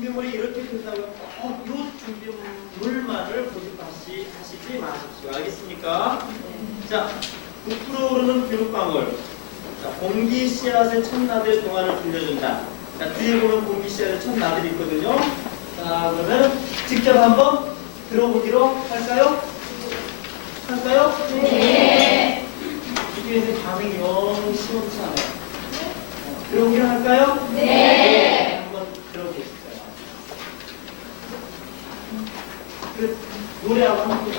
준비물이 이렇게 된다고 이 준비물만을 고집하시지 마십시오. 알겠습니까? 자, 부풀어 오르는 비눗방울. 자, 공기 씨앗의 첫나들의 동화를 들려준다. 자, 뒤에 보면 공기 씨앗의 첫나들이 있거든요. 자, 그러면 직접 한번 들어보기로 할까요? 할까요? 네. 이게 반응이 너무 시원치 않아요. 들어보기로 할까요? 네. 한번 들어보시죠. 그 노래하고 함께.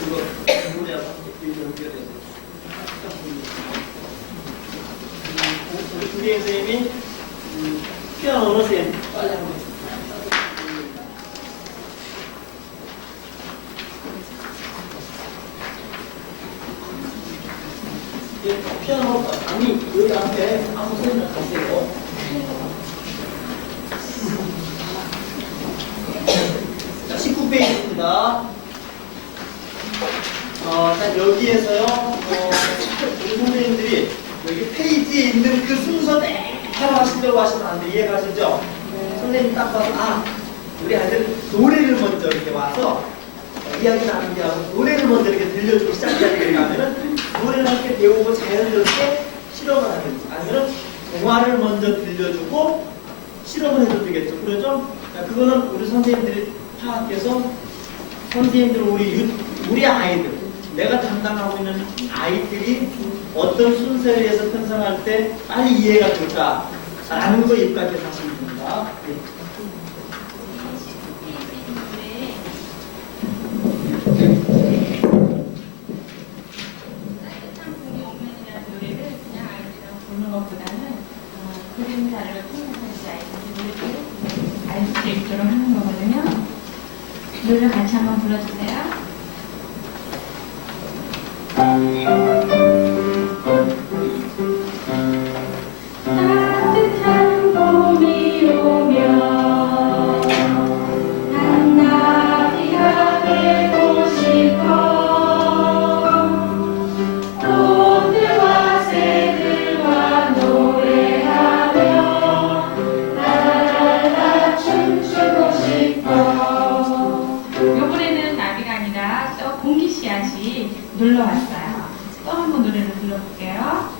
그거 노래하고 함께 연결해서. 우리 주리행 선생님이 피아노 어느 쌤 빨리 한번. 피아노 아니 여기 앞에 아무 소리나 가세요. 자, 19페이지입니다. 자, 여기에서요, 우리 선생님들이 여기 페이지에 있는 그 순서대로 하시려고 하시면 안 돼. 이해가시죠? 선생님 딱 봐서, 우리 아이들 노래를 먼저 이렇게 와서 이야기 나누게 하고 노래를 먼저 이렇게 들려주고 시작하게 하면은 노래를 함께 배우고 자연스럽게 실험을 하든지 아니면 동화를 먼저 들려주고 실험을 해도 되겠죠. 그러죠? 자, 그거는 우리 선생님들이 파악해서 선생님들 우리 아이들 내가 담당하고 있는 아이들이 어떤 순서에서 편성할 때 빨리 이해가 될까라는 거 입각해서 하시면 됩니다. 네. 그림 자료를 통해서 이제 아이들이 노래를 알 수 있도록 하는 거거든요. 노래 같이 한번 불러주세요. 따뜻한 봄이 오면 난 나비가 되고 싶어. 꽃들과 새들과 노래하며 라라라 춤추고 싶어. 요번에는 나비가 아니라 또 공기 씨앗이 놀러 왔어요. 또 한번 노래를 불러볼게요.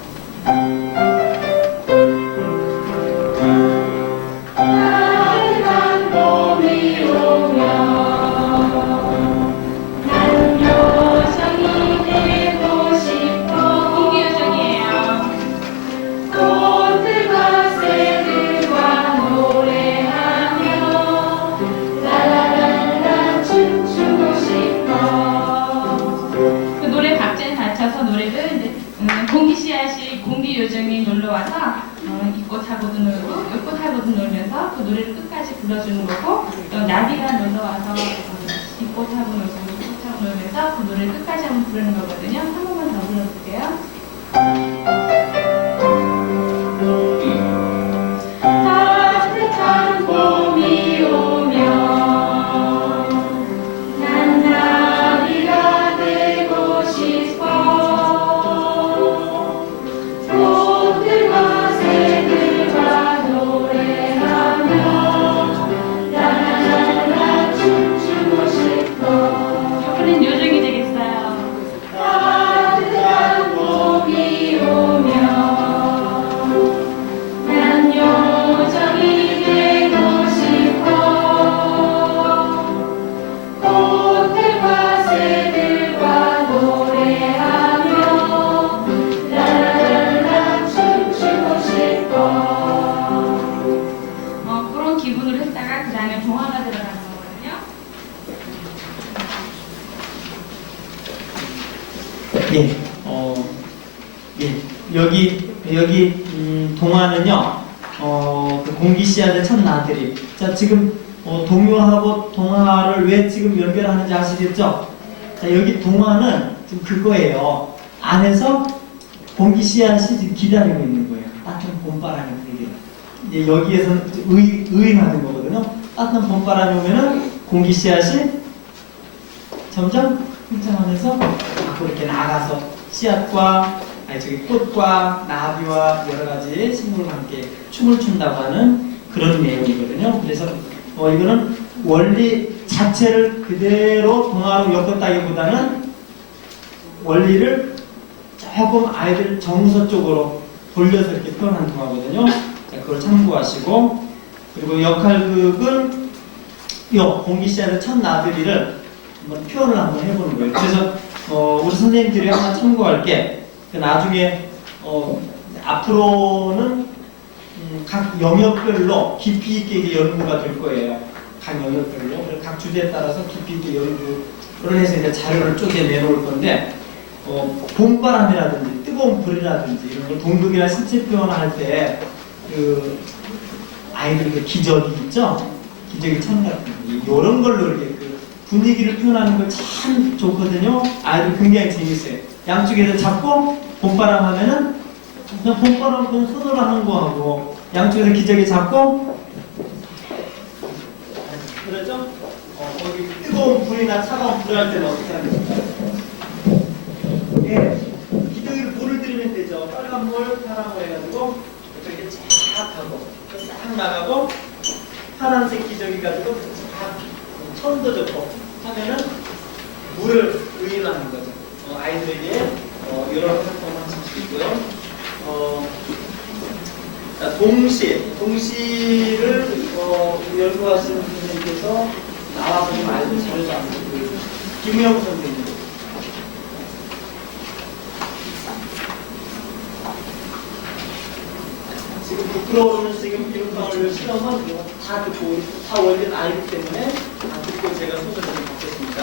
따뜻한 봄이 오면 난 요정이 되고 싶어. 공기 요정이에요. 꽃들과 새들과 노래하며 라라라라 춤추고 싶어. 그 노래 박자에 맞춰서 노래를 이제 공기 씨앗이 공기 요정이 놀러 와서 이 꽃하고도 놀고 이 꽃하고도 놀면서 그 노래를 끝까지 불러주는 거고, 또 나비가 놀러 와서 이 꽃하고 놀고 이 꽃하고 놀면서 그 노래를 끝까지 한번 부르는 거거든요. 한 번만 더 불러볼게요. 따뜻한 봄이 오면 난 나비가 되고 싶어. 꽃들과 새들과 노래하며 라라라라 춤추고 싶어. 이번엔 요정이 되겠어요. 따뜻한 봄이 오면 난 요정이 되고 싶어. 꽃들과 새들과 노래하며 라라라라 춤추고 싶어. 그런 기분으로 했다가 그 다음에 동화가 들어가는 거거든요. 예, 예, 여기 동화는요, 그 공기 씨앗의 첫 나들이. 자, 지금 동요하고 동화를 왜 지금 연결하는지 아시겠죠? 자, 여기 동화는 지금 그거예요. 안에서 공기 씨앗이 지금 기다리고 있는 거예요. 따뜻한 봄바람이 불게. 이제 여기에서는 의인하는 거거든요. 따뜻한 봄바람이 오면은 공기 씨앗이 점점 승천원에서 앞으로 이렇게 나가서 씨앗과 꽃과 나비와 여러 가지 식물과 함께 춤을 춘다고 하는 그런 내용이거든요. 그래서 이거는 원리 자체를 그대로 동화로 엮었다기보다는 원리를 조금 아이들 정서 쪽으로 돌려서 이렇게 표현한 동화거든요. 자, 그걸 참고하시고, 그리고 역할극은 공기 씨앗의 첫 나들이를 한번 표현을 한번 해보는 거예요. 그래서 우리 선생님들이 한번 참고할 게, 나중에 앞으로는 각 영역별로 깊이 있게 이제 연구가 될 거예요. 각 영역별로. 각 주제에 따라서 깊이 있게 연구를 해서 이제 자료를 쪼개 내놓을 건데, 봄바람이라든지 뜨거운 불이라든지 이런 걸 동극이나 신체 표현을 할 때 아이들 그 기저귀 있죠? 기저귀 천 같은 거 이런 걸로 이렇게 그 분위기를 표현하는 거 참 좋거든요. 아이들 굉장히 재밌어요. 양쪽에서 잡고 봄바람 하면은 그냥 봄바람 그냥 손으로 하는 거 하고 양쪽에서 기저귀 잡고 그렇죠? 거기 뜨거운 불이나 차가운 불 할 때는 어떻게 하는 거예요? 예, 기저귀로 물을 들이면 되죠. 빨간 물, 파란 물 해가지고 이렇게 쫙 하고 싹 나가고 파란색 기저귀 가지고 쫙 천도 좋고 하면은 물을 의인하는 거죠. 아이들에게 이런 활동을 하실 수 있고요. 자, 동시를 연구하시는 분들께서 나와서 좀 아이들 자료 잡는 김우영 선생님. 지금 부끄러워하는 지금 비눗방울 실험은 이거 다 듣고 다 원리는 알기 때문에 다 듣고 제가 손을 좀 받겠습니다.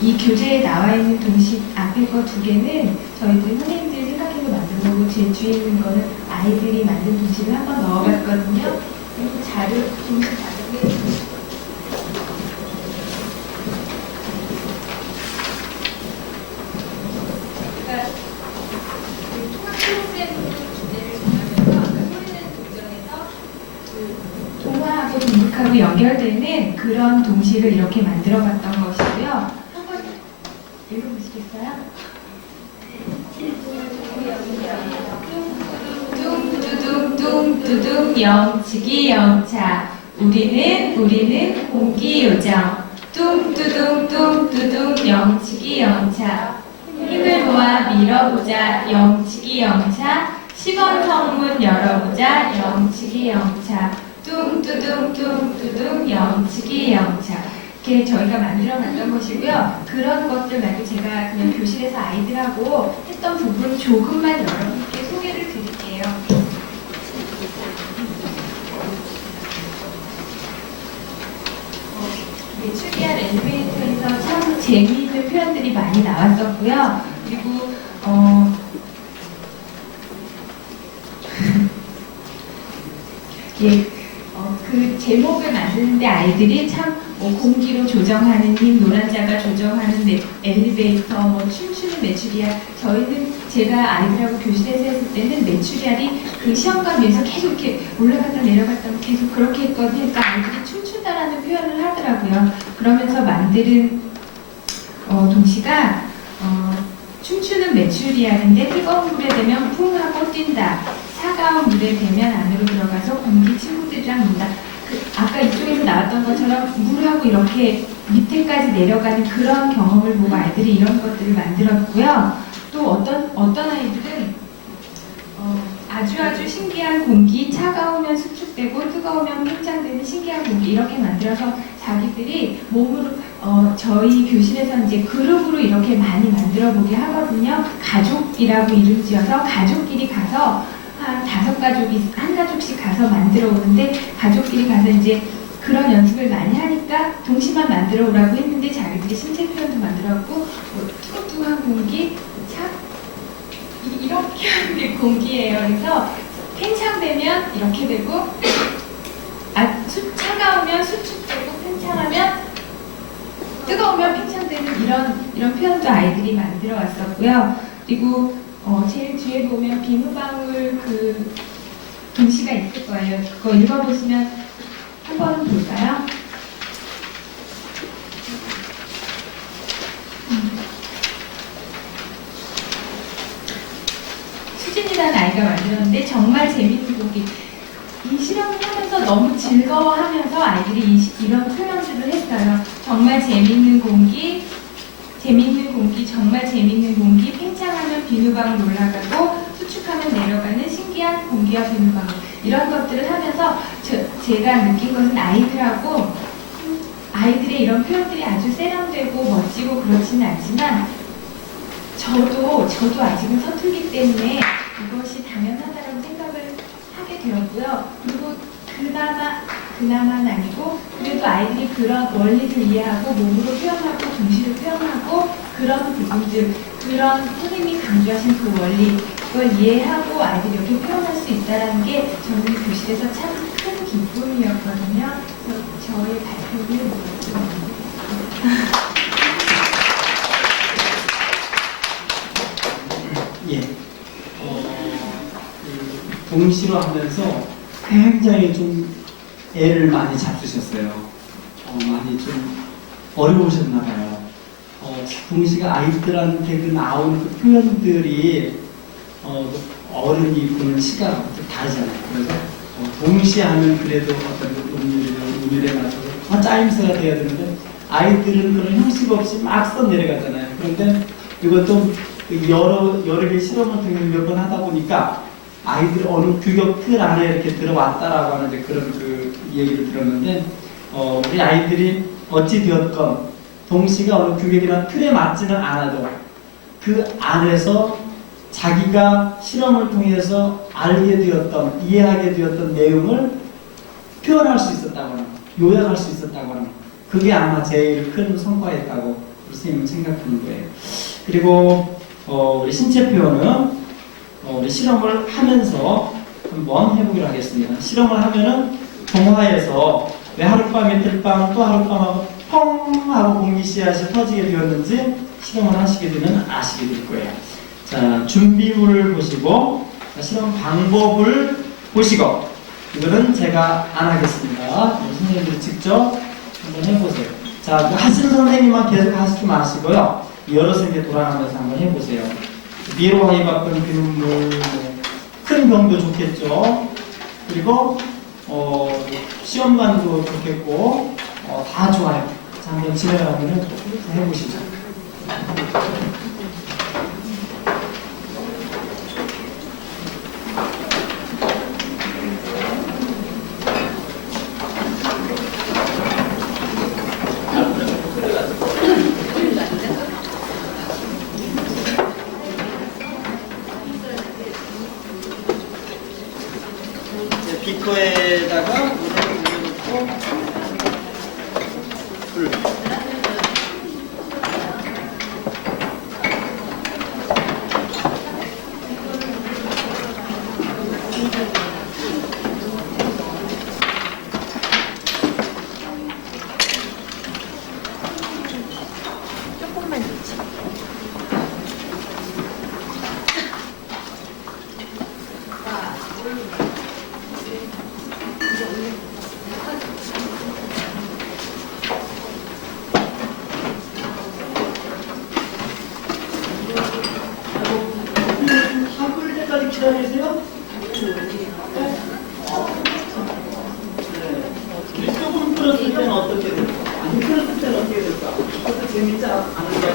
이 교재에 나와 있는 동시 앞에 거 두 개는 저희들 선생님들이 생각해서 만든 거고 제 뒤에 있는 거는 아이들이 만든 동시를 한번 넣어봤거든요. 그리고 자료 동시 자료에 그러니까 그 통합 프로그램으로 주제를 정하면서 아까 소리내는 도전에서 그 동화하고 동극하고 연결되는 그런 동시를 이렇게 만들어봤던 것이고요. 읽어보시겠어요? 뚱뚜둥 영치기 영차 우리는 공기요정 뚱뚜둥 영치기 영차 힘을 모아 밀어보자 영치기 영차 10원 성문 열어보자 영치기 영차 뚱뚜둥 영치기 영차 이렇게 저희가 만들어놨던 것이고요. 그런 것들 말고 제가 그냥 교실에서 아이들하고 했던 부분 조금만 여러분께 소개를 드릴게요. 메추리알 엘리베이터에서 참 재미있는 표현들이 많이 나왔었고요. 그리고 그 제목을 만드는데 아이들이 참 공기로 조정하는 힘, 노란자가 조정하는 엘리베이터, 춤추는 메추리알. 저희는 제가 아이들하고 교실에서 했을 때는 메추리알이 그 시험관위에서 계속 이렇게 올라갔다 내려갔다 계속 그렇게 했거든요. 그러니까 아이들이 춤춘다라는 표현을 하더라고요. 그러면서 만드는 동시가 춤추는 메추리알인데 뜨거운 물에 대면 쿵 하고 뛴다. 차가운 물에 대면 안으로 들어가서 공기 친구들이랑 논다. 아까 이쪽에서 나왔던 것처럼 물하고 이렇게 밑에까지 내려가는 그런 경험을 보고 아이들이 이런 것들을 만들었고요. 또 어떤 아이들은 아주 신기한 공기, 차가우면 수축되고 뜨거우면 팽창되는 신기한 공기 이렇게 만들어서 자기들이 몸으로 저희 교실에서 이제 그룹으로 이렇게 많이 만들어 보게 하거든요. 가족이라고 이름 지어서 가족끼리 가서 한 5가족이 한 가족씩 가서 만들어 오는데 가족끼리 가서 이제 그런 연습을 많이 하니까 동시만 만들어 오라고 했는데 자기들이 신체 표현도 만들었고 뚱뚱한 공기 참 이렇게 하는 게 공기예요. 그래서 팽창되면 이렇게 되고 차가우면 수축되고 팽창하면 뜨거우면 팽창되는 이런 표현도 아이들이 만들어 왔었고요. 그리고 제일 뒤에 보면 비누방울 그 동시가 있을 거예요. 그거 읽어보시면 한번 볼까요? 수진이라는 아이가 만들었는데 정말 재밌는 곡이 이 실험을 하면서 너무 즐거워하면서 아이들이 이런 표현들을 했어요. 정말 재밌는 공기, 정말 재밌는 공기, 팽창하면 비누방울 올라가고 수축하면 내려가는 신기한 공기와 비누방울 이런 것들을 하면서 제가 느낀 것은 아이들의 이런 표현들이 아주 세련되고 멋지고 그렇지는 않지만 저도 아직은 서툴기 때문에 이것이 당연하다고 생각을 하게 되었고요. 그리고 그나마는 아니고 그래도 아이들이 그런 원리를 이해하고 몸으로 표현하고 동시로 표현하고 그런 부분들, 그런 선생님이 강조하신 그 원리 그걸 이해하고 아이들이 이렇게 표현할 수 있다는 게 저는 교실에서 참 큰 기쁨이었거든요. 그래서 저의 발표를 예. 동시로 하면서 굉장히 좀 애를 많이 잡수셨어요. 많이 좀 어려우셨나 봐요. 동시가 아이들한테 그 나오는 그 표현들이 어른이 보는 시각하고 좀 다르잖아요. 그래서 동시에 하면 그래도 어떤 음율에 맞춰서 짜임새가 돼야 되는데 아이들은 그런 형식 없이 막 써내려가잖아요. 그런데 이것도 여러 개 실험을 통해서 몇 번 하다 보니까 아이들이 어느 규격 틀 안에 이렇게 들어왔다라고 하는 그런 그 얘기를 들었는데 우리 아이들이 어찌되었건 동시가 어느 규격이나 틀에 맞지는 않아도 그 안에서 자기가 실험을 통해서 알게 되었던 이해하게 되었던 내용을 표현할 수 있었다거나 요약할 수 있었다거나 그게 아마 제일 큰 성과였다고 선생님은 생각하는 거예요. 그리고 우리 신체 표현은 우리 실험을 하면서 한번 해보기로 하겠습니다. 실험을 하면은 동화에서 왜 하룻밤 이틀밤 또 하룻밤하고 펑 하고 공기 씨앗이 터지게 되었는지 실험을 하시게 되면 아시게 될 거예요. 자, 준비물을 보시고 실험 방법을 보시고 이거는 제가 안 하겠습니다. 선생님들이 직접 한번 해보세요. 자, 그 하시는 선생님만 계속 하시지 마시고요. 여러 세계 돌아가면서 한번 해보세요. 미로 하이바쁜 비눗물, 큰 병도 좋겠죠. 그리고 시험관도 좋겠고 다 좋아요. 자, 한번 진행하면 해보시죠. 비커에다가 물을 넣고 불. 조금만 넣지. 다 끓을 때까지 기다리세요. 네. 조금 끓었을 때는 어떻게 될까? 안 끓었을 때는 어떻게 될까? 그것도 재밌지 않은 거야.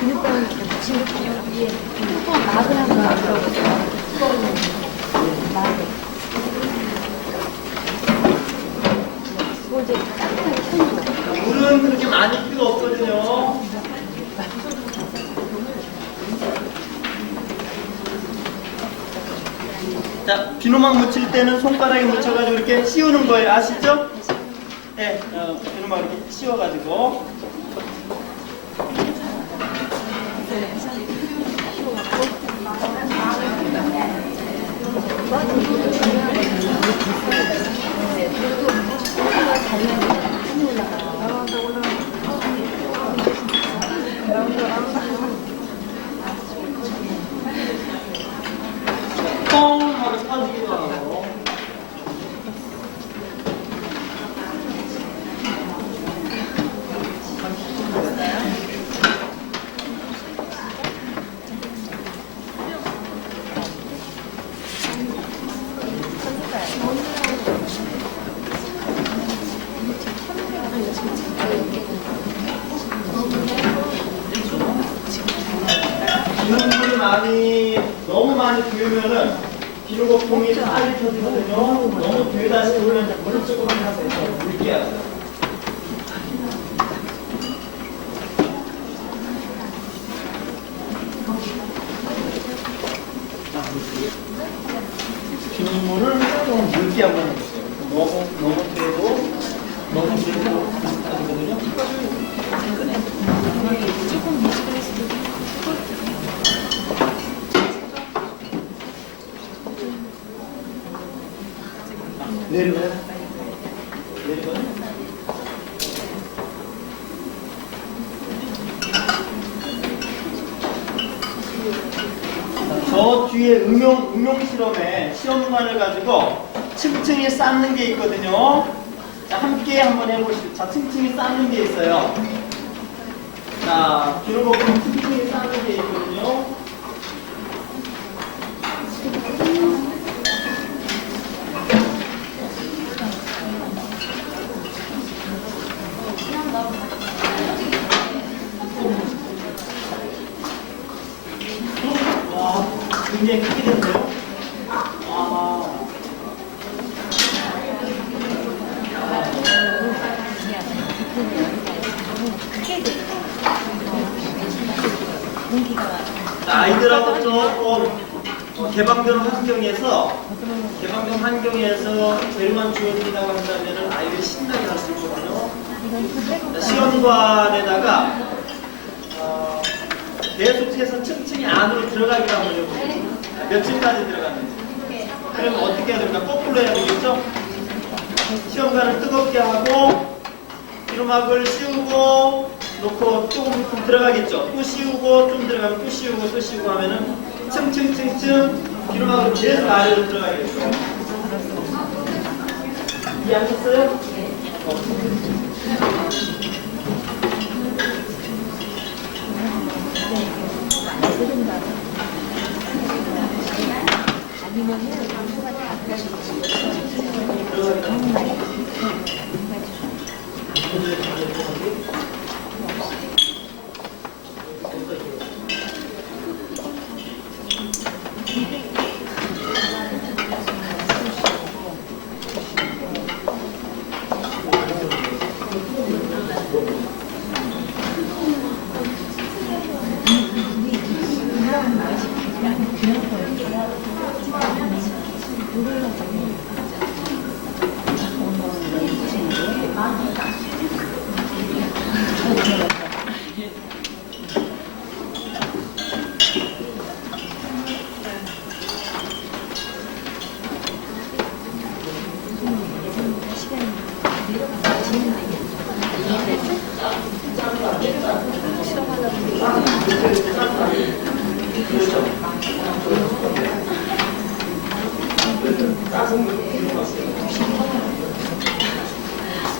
비눗방울 지금 위에 비눗방울 막을 한번 만들어보세요. 막을. 그거 이제 따뜻하게 푸는 거예요. 물은 그렇게 많이 필요 없거든요. 자, 비누막 묻힐 때는 손가락에 묻혀가지고 이렇게 씌우는 거예요. 아시죠? 네, 비누막 이렇게 씌워가지고. 뻥 하고 터지기도 하고. 기름물이 너무 많이 부으면은 기름거품이 빨리 터지거든요. 너무 부으다 싶으면 물을 조금만 하세요. 물게 하세요. 기름물을 좀 묽게 한번 해주세요. 너무 부어도 터지거든요. 내리고요. 저 뒤에 응용 실험에 시험관을 가지고 층층이 쌓는 게 있거든요. 자, 함께 한번 해보시죠. 자, 층층이 쌓는 게 있어요. 자, 뒤로 보고 층층이 쌓는 게 있거든요. 와, 굉장히 크게 됐네요. 아. 아이들하고 조금 개방된 환경에서 재료만 주어진다고 한다면 아이들이 신나게 할 수 있거든요. 시험관에다가 계속해서 층층이 안으로 들어가기도 한번 해보세요. 몇 층까지 들어갔는지. 그러면 어떻게 해야 됩니까? 거꾸로 해야 되겠죠? 시험관을 뜨겁게 하고 기름막을 씌우고 놓고 조금 들어가겠죠? 또 씌우고 좀 들어가면 또 씌우고 또 씌우고 하면은 층층층층 기름막을 계속 아래로 들어가겠죠? 이해하셨어요?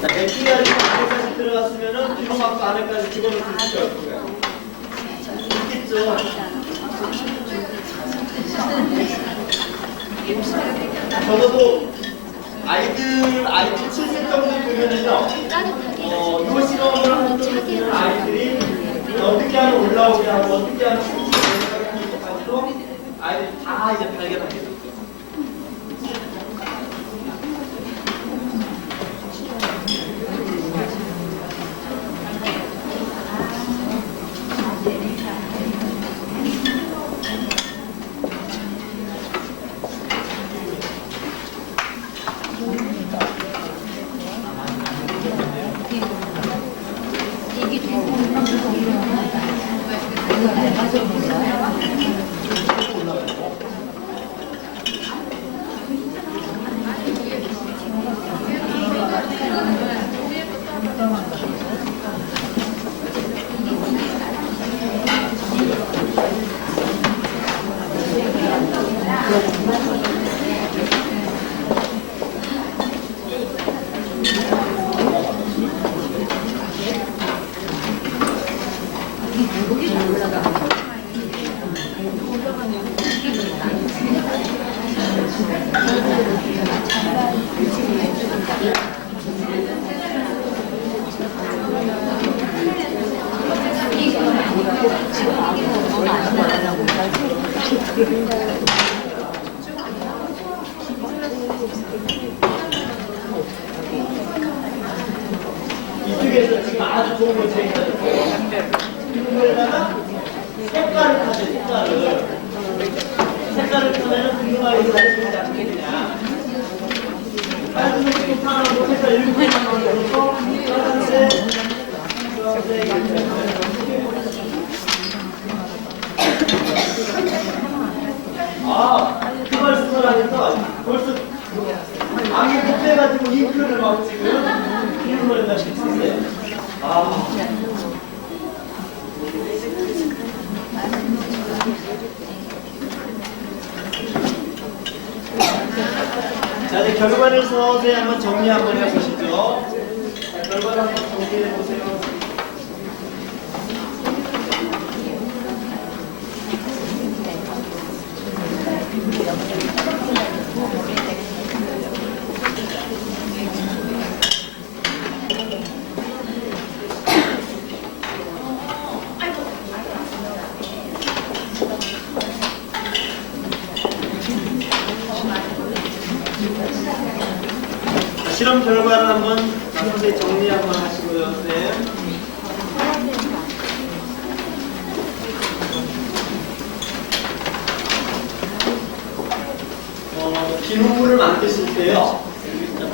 자, 맥주가 이렇게 안에까지 들어갔으면은 기름막도 안에까지 집어넣을 수 있을 거예요. 있겠죠? 적어도 아이들 7세 정도 되면은요, 이 실험을 한 정도 되면 아이들이 어떻게 하면 올라오게 하고 어떻게 하면 숨쉬게 가지고 아이들이 다 이제 발견하게 돼요. 이쪽에서 지금 아주 좋은 걸 제기하셨어요. 이거에다가 색깔을 타세요, 색깔을. 색깔을 타면은 궁금하게 가르치지 않겠느냐. 빨간색 타고 색깔 7개만 넣어서 빨간색, 주황색, 이렇게. 그 말씀을 하면서 벌써 악이 급해가지고 잉크를 막 지금 이름을 다 시키는데 자, 이제 결과를 서서히 한번 정리 한번 해보시죠. 자, 결과를 한번 정리해보세요. 실험 결과를 한번 선생님 정리 한번 하시고요, 선생님. 비눗물을 만드실 때요.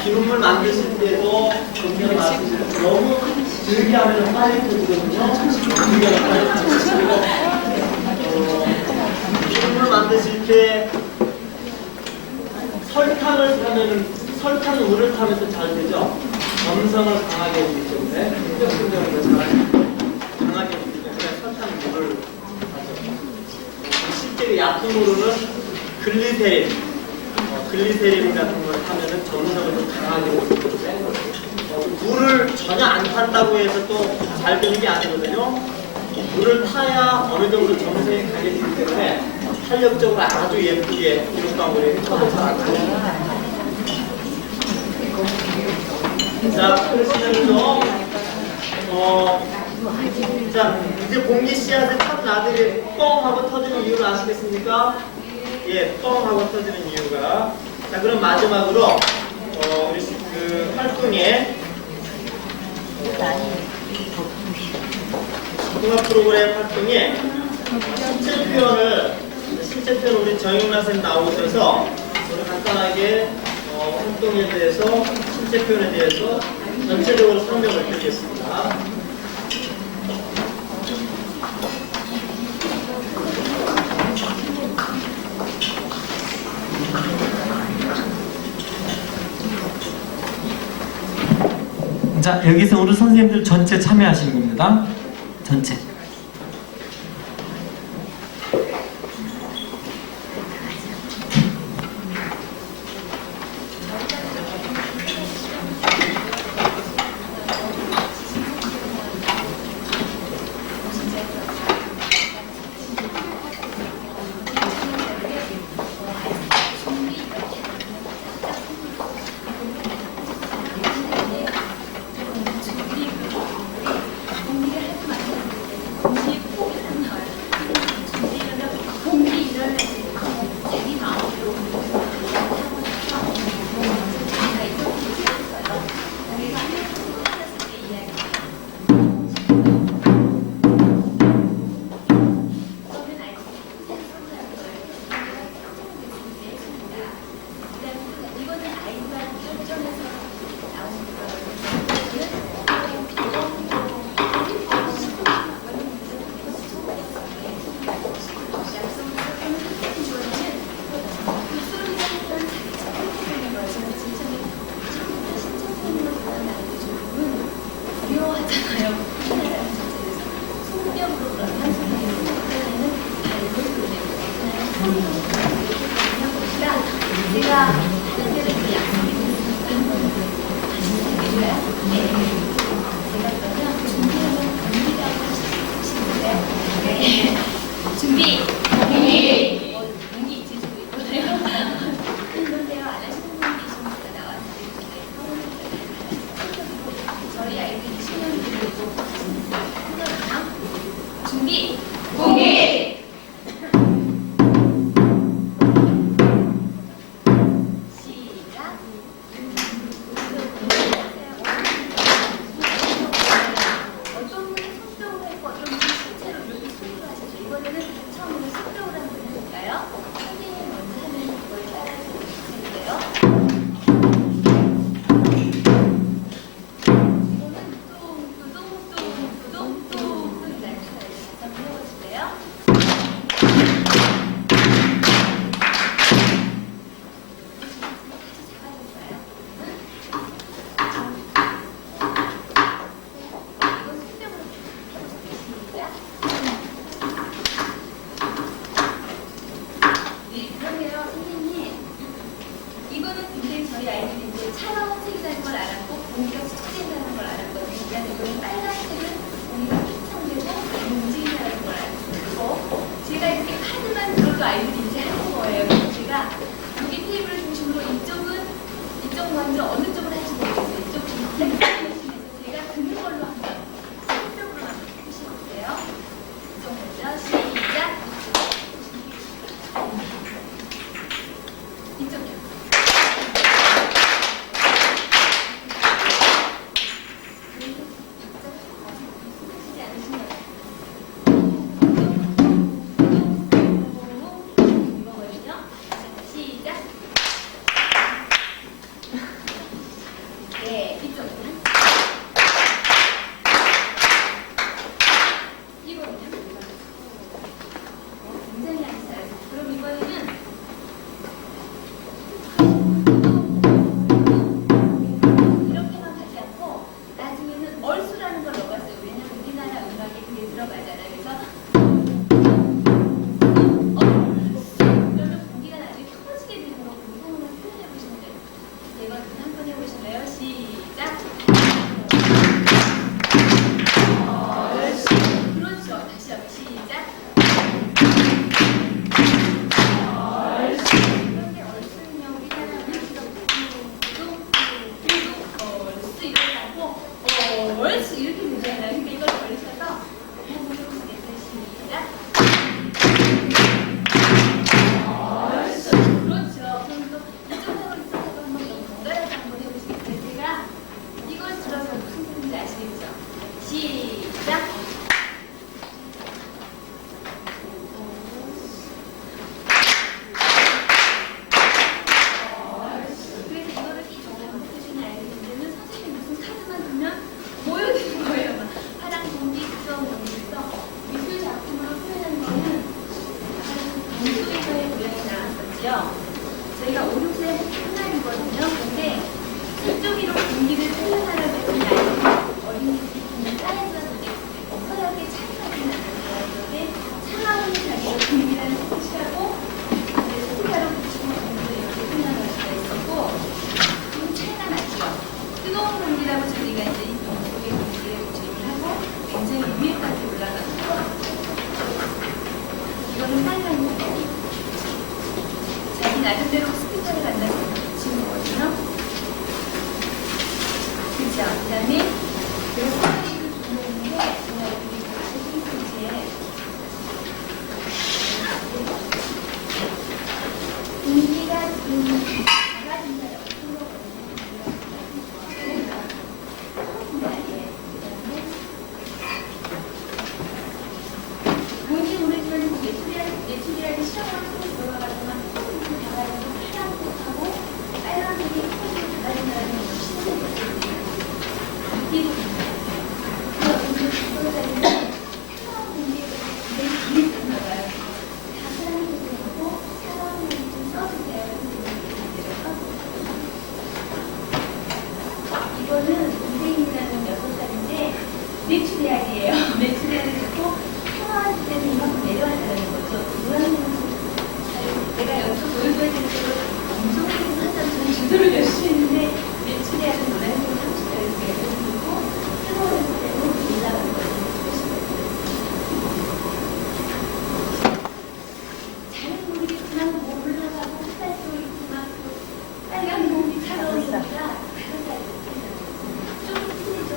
비눗물 만드실 때도 분명히 말씀드릴 때 너무 들게 하면 빨리 터지거든요. 들게 하면 빨리 터지고 비눗물 만드실 때 설탕을 타면은 설탕물을 타면서 잘 되죠. 점성을 강하게 해주기 때문에 강하게 해주기 때문에 설탕물을 하죠. 실제로 약품으로는 글리세린 같은 걸 타면은 점성을 좀 강하게 해주기 때문에 물을 전혀 안 탄다고 해서 또 잘 되는 게 아니거든요. 물을 타야 어느 정도 점성이 강해지기 때문에 탄력적으로 아주 예쁘게 비눗방울이 쳐도 잘안 돼요. 자, 그러시면서 자, 이제 공기 씨앗의 첫 나들이 뻥 하고 터지는 이유를 아시겠습니까? 예, 뻥 하고 터지는 이유가. 자, 그럼 마지막으로 우리 그 활동에 종합 프로그램 활동에 신체 표현 우리 정영란 선생님 나오셔서 오늘 간단하게 활동에 대해서 신체 표현에 대해서 전체적으로 설명을 드리겠습니다. 자, 여기서 우리 선생님들 전체 참여하시는 겁니다. 전체. 준비. 반대로 스피커를 간다고 붙이는 거거든요. 그죠? 그 다음에 요거를 보는데 제가 여기 아시는지에 공기가 작아진다라고 쓴 거거든요. 뭔지 모르지만 예술이라는 시험을 들어가가지고만 조금 작아지고 파란색하고 빨간색이 조금 작아진다는 걸 신기했거든요. 이게 그거는 차가운 공기가 되게 재밌었나 봐요. 다 사람들하고 차가운 공기 좀 써주세요. 이거는 이생이라는 6살인데 뇌출혈이에요. 뇌출혈을 듣고 평화할 때는 이만큼 내려왔다는 거죠. 내가 여기서 보여줘야 되는 대로 엄청 큰 한참 주도를 열심히 했는데 뇌출혈은 노란색을 30대 이렇게 해주고 평화했을 때는 올라가는 거죠. 잘은 모르겠지만 뭐 올라가고 햇살도 있고 막 빨간 공기 차가우니까 좀 틀리죠.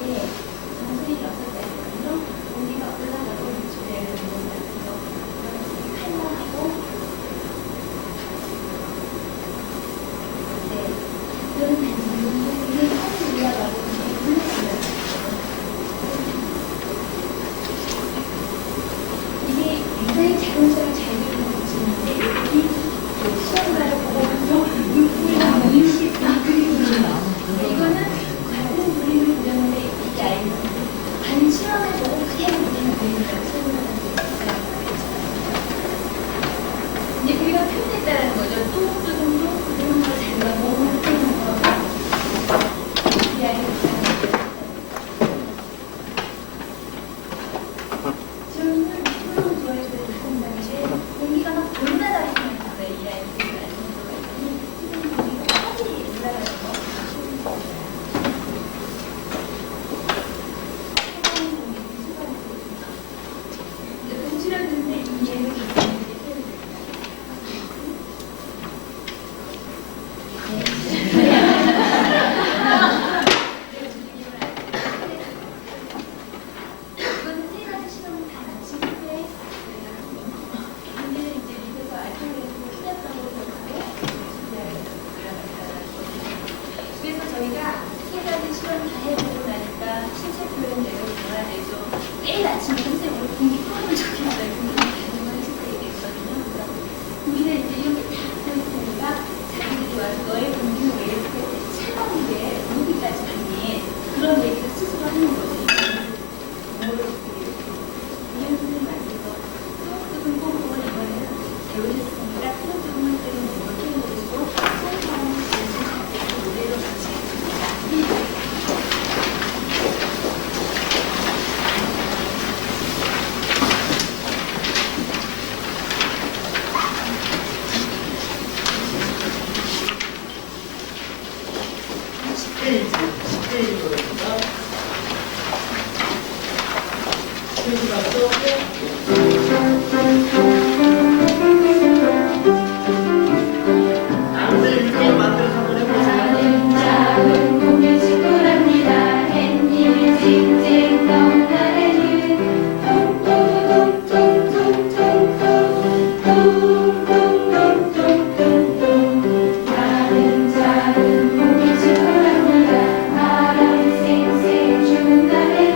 네, 정선이 6살이거든요. 공기가 올라가고 노출되는 것 같은 거 칼라하고 네, 그런 공기는 하늘 올라가고 올라가는 이게 굉장히 자동차를 잘 그리는 집인데 여기 시험가를 보고 눈이랑 인식 그리고 이거는 같은 그림을 그렸는데 이게 아이는 반치형을 보고 그대로 그리는 그림이라고 설명하는 게 있어요. 이제 그리가 표현했다는 거죠. 똥뚜둥도 그리는 걸 잘 가고 그리는 거. 이 아이는 저는 표현을 좋아해서 그런 당시에 공기가 막 올라다니는 거예요. 이 아이는 공기가 빨리 올라가는 거. 동실하는데 이해를 이거는 세 가지 실험을 다 마친 후에 문제는 이제 밑에서 알파벳으로 시작하고 그래서 저희가 세 가지 실험 다 해보고 나니까 신체 표현대로 변화되죠. 매일 아침에 선생님으로 공기 끓음을 좋겠어요. 공기 다정한 시대에 있거든요. 그래서 우리는 이제 이렇게 다 했으니까 자기들이 와서 너의 공기는 왜 이렇게 차가운 게 어디까지 갔니? 그런 얘기를 스스로 하는 거죠. 이런 선생님 말씀서 뚜둥 뽕뽕을 이번에는 배우셨으니까 뚜둥을 때는 이렇게 해보시고 소리하는 노래로 같이 합니다.10페이지거든요. 페이지 가서 아무들 이렇게 만들어서 한번 해보세요. 작은 공을 지구랍니다. 햇님을 징징 떠나래는 똥똥똥똥똥똥똥똥똥똥똥 작은 공을 지구랍니다. 바람 쌩쌩 주는 날에는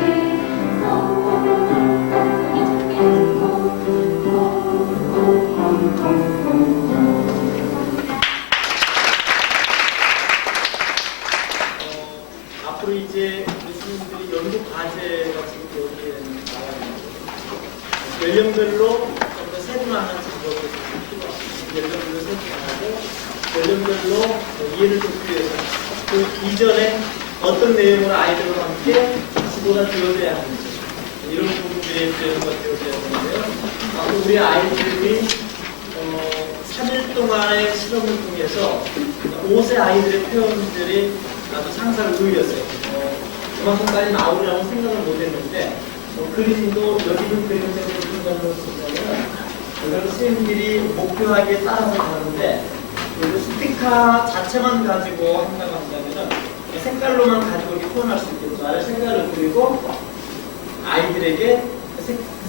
앞으로 이제 교수님들이 연구 과제가 지금 여기에 나와있는데 연령별로 좀 더 세분화하는 작업이 필요합니다. 연령별로 세분화하고 연령별로 이해를 돕기 위해서 그 이전에 어떤 내용을 아이들과 함께 지도가 되어져야 하는지 이런 부분들이 되어져야 되는데요. 앞으로 우리 아이들이 3일 동안의 실험을 통해서 5세 아이들의 표현들이 나도 상상을 보였어요. 그만큼까지 나오리라고 생각을 못했는데 그림도 여기는 그림대로 생각을 보면 그래서 선생님들이 목표하기에 따라서 다른데 그래서 스티커 자체만 가지고 한다고 한다면은 색깔로만 가지고 이렇게 표현할 수 있겠죠. 아래 색깔을 그리고 아이들에게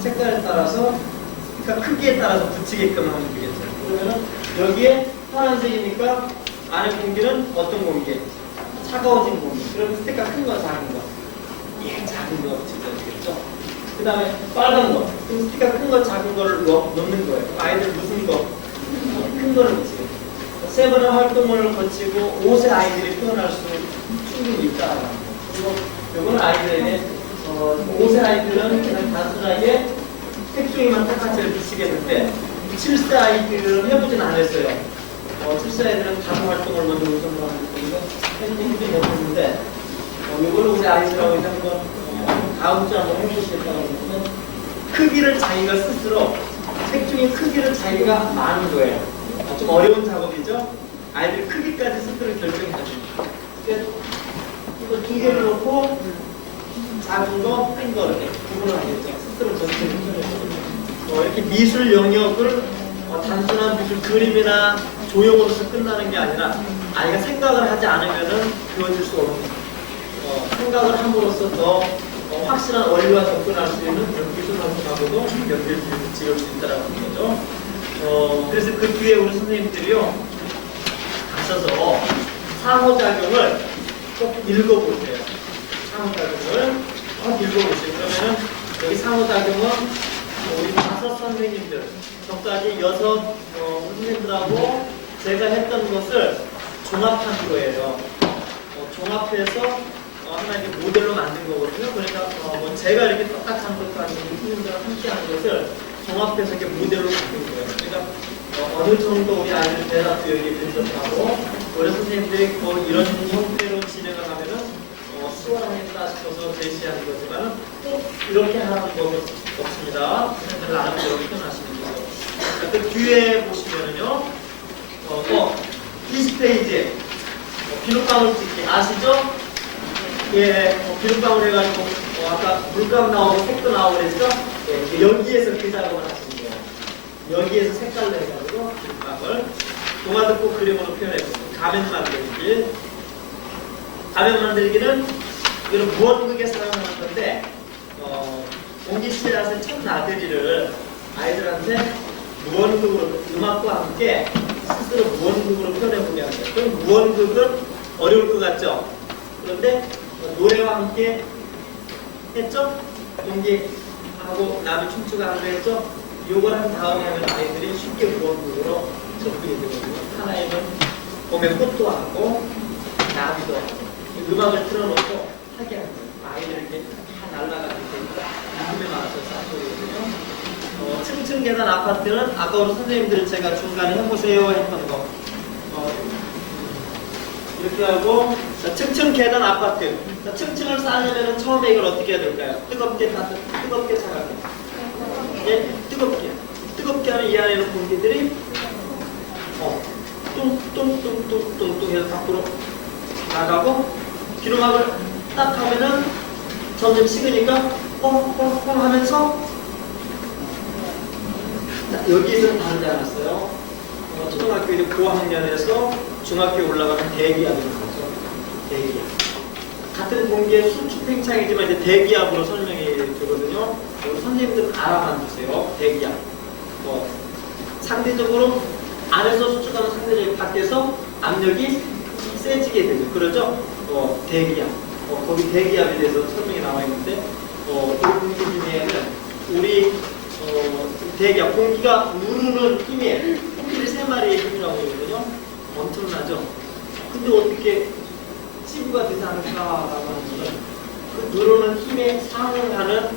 색깔에 따라서 스티커 크기에 따라서 붙이게끔 하면 되겠죠. 그러면은 여기에 파란색이니까 안에 공기는 어떤 공기? 차가워진 공기. 그러면 스티커 큰 거, 작은 거? 예, 작은 거 붙여줘야 되겠죠. 그 다음에 빨간 거. 그럼 스티커 큰 거, 작은 거를 넣는 거예요. 아이들 무슨 거? 큰 거를 붙이겠죠. 세 번의 활동을 거치고 옷에 아이들이 표현할 수 충분히 있다. 그리고 이거는 아이들에게 옷의 아이들은 그냥 단순하게 색종이만 똑같이 붙이겠는데 7세 아이들은 해보진 않았어요. 7세 아이들은 다른 활동을 먼저 우선으로 하는 해보지 못했는데 이거를 우리 아이들하고 이제 한번 다음 주에 한번 해보시겠다고 하면 크기를 자기가 스스로 색종이 크기를 자기가 아는 거예요. 좀 어려운 작업이죠. 아이들 크기까지 스스로 결정해야 됩니다. 이거 두 개를 놓고 작은 거, 큰 거 이렇게 구분을 하겠죠. 스스로 전체를 표현해서 이렇게 미술 영역을 단순한 미술 그림이나 조형으로서 끝나는 게 아니라 아이가 생각을 하지 않으면은 그어질 수 없는 생각을 함으로써 더 확실한 원리와 접근할 수 있는 그런 미술 활동하고도 연결을 지을 수 있다는 거죠. 그래서 그 뒤에 우리 선생님들이요 가셔서 상호작용을 꼭 읽어보세요. 상호작용을 꼭 읽어보세요. 그러면은 여기 상호작용은 우리 5 선생님들, 저까지 6 선생님들하고 제가 했던 것을 종합한 거예요. 종합해서 하나의 모델로 만든 거거든요. 그러니까 제가 이렇게 똑같은 것도 아니고 선생님들과 함께 한 것을 종합해서 이렇게 모델로 만든 거예요. 그러니까 어느 정도 우리 아이들 대답도 여기 분석하고 우리 선생님들이 이런 형태로 진행을 하면은 수월하겠다 싶어서 제시하는 거지만 꼭 이렇게 하는 법은 없습니다. 선생님들 나름대로 표현하시는 거죠. 그 뒤에 보시면은요, 20페이지에 비눗방울 찍기 아시죠? 예, 비눗방울 해가지고 아까 물감 나오고 색도 나오고 그랬죠? 예, 여기에서 그 작업을 하시는 거예요. 여기에서 색깔로 해가지고 비눗방울 동화 듣고 그림으로 표현해보세요. 가면 만들기. 가면 만들기는 이런 무언극에 사용하는 건데 공기씨앗의 첫 나들이를 아이들한테 무언극으로 음악과 함께 스스로 무언극으로 표현해보게 합니다. 그럼 무언극은 어려울 것 같죠? 그런데 노래와 함께 했죠? 공기하고 남이 춤추고 하는 거 했죠? 요걸 한 다음에 하면 아이들이 쉽게 무언극으로 접근이 되거든요. 하나에는 봄에 꽃도 하고 나비도 하고 음악을 틀어놓고 하게 하는 거예요. 아이들 이렇게 다 날아가게 되니까 리듬에 맞춰서 하는 거거든요. 층층 계단 아파트는 아까 우리 선생님들 제가 중간에 해보세요 했던 거 이렇게 하고 자, 층층 계단 아파트 자, 층층을 쌓으려면 처음에 이걸 어떻게 해야 될까요? 뜨겁게 차갑게 예, 뜨겁게 하는 이 안에는 공기들이 뚱뚱뚱뚱뚱뚱 해서 밖으로 나가고 기름막을 딱 하면은 점점 식으니까 뻥뻥뻥 하면서 여기서는 다르지 않았어요. 초등학교 이제 고학년에서 중학교에 올라가면 대기압이 나오죠. 대기압. 같은 공기의 수축 팽창이지만 이제 대기압으로 설명이 되거든요. 선생님들은 알아만 주세요. 대기압. 상대적으로 안에서 수축하는 상대적으로 밖에서 압력이 세지게 되죠. 그러죠? 대기압. 거기 대기압에 대해서 설명이 나와 있는데, 이 공기 중에는 우리 대기압, 공기가 누르는 힘이 코끼리 3마리의 힘이라고 그러거든요. 엄청나죠? 근데 어떻게 치부가 되지 않을까라고 하는 것은 그 누르는 힘에 상응하는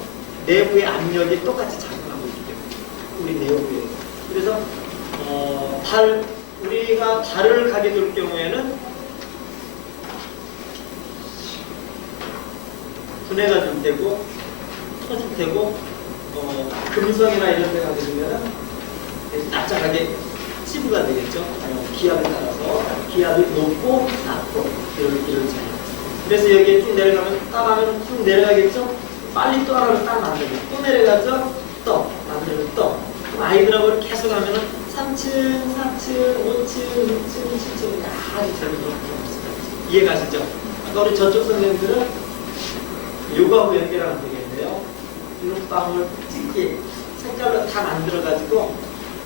내부의 압력이 똑같이 작용하고 있기 때문에 우리 내부에. 그래서 우리가 발을 가게 될 경우에는 분해가 좀 되고 터질 테고 금성이나 이런 데 가게 되면 납작하게 치부가 되겠죠. 기압에 따라서 기압이 높고 낮고 이런 차이. 그래서 여기에 쭉 내려가면 따라가면 쭉 내려가겠죠. 빨리 떠라면 딱 만들고 또 내려가죠. 떠 만들고 떠 그럼 아이들하고 계속 하면은 3층, 4층, 5층, 6층, 7층 아주 잘 들어요. 이해가시죠? 아까 우리 저쪽 선생님들은 요거하고 연결하면 되겠는데요. 비눗방울 특히 색깔로 다 만들어가지고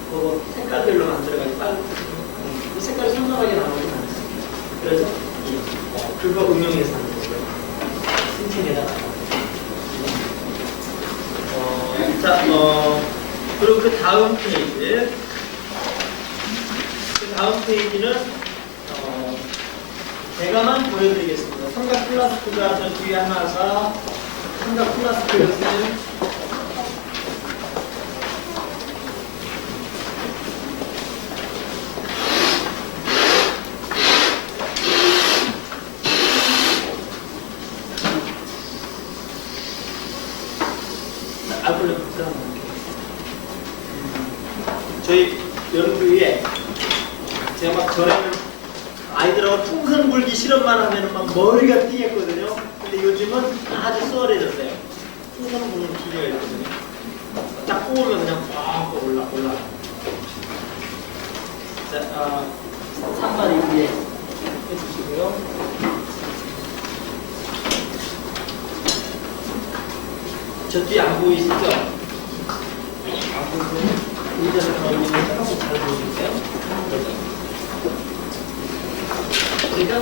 그거 색깔별로 만들어가지고 빨리 이 색깔이 선명하게 나오진 않아요. 그래서 그거 응용해서 하는 거고요. 신청에다가 그리고 그 다음 페이지 는 제가만 보여드리겠습니다. 삼각 플라스틱가 저 뒤에 하나가 삼각 플라스틱이었어요. 저희 연구위에 제가 막 전에는 아이들하고 풍선 불기 실험만 하면 막 머리가 뛰겠거든요. 근데 요즘은 아주 수월해졌어요. 풍선 부는 기계가 있거든요. 딱 뽑으면 그냥 쫙 올라. 자, 3번 위에 해주시고요. 저 뒤에 안 보이시죠? 안 보이세요? 의자를 넣으면 조금 잘 보이세요? 그러니까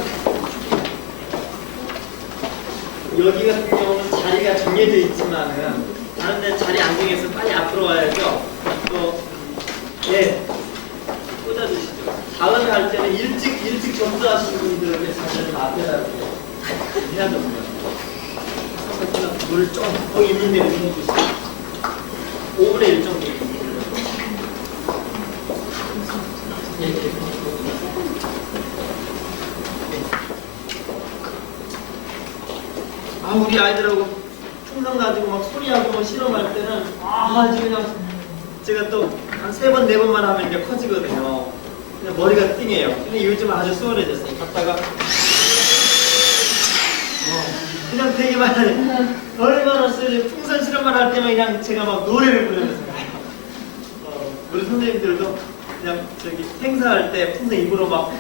여기 같은 경우는 자리가 정해져 있지만은 다른 데는 자리 안 정해서 빨리 앞으로 와야죠. 또 꽂아주시죠. 다음에 할 때는 일찍 점수하시는 분들에게 자리를 앞에다 해야 됩니다. 물을 조금 있는 대로 넣어주시죠. 5분의 1 정도. 우리 아이들하고 풍선 가지고 막 소리하고 뭐 실험할 때는 아주 그냥 제가 또 한 3번, 4번만 하면 이제 커지거든요. 그냥 머리가 띵해요. 근데 요즘 아주 수월해졌어요. 갔다가 그냥 되게 많이 얼마나 쓰지 풍선 실험만 할 때만 그냥 제가 막 노래를 부르면서 가요. 우리 선생님들도 그냥 저기 행사할 때 풍선 입으로 막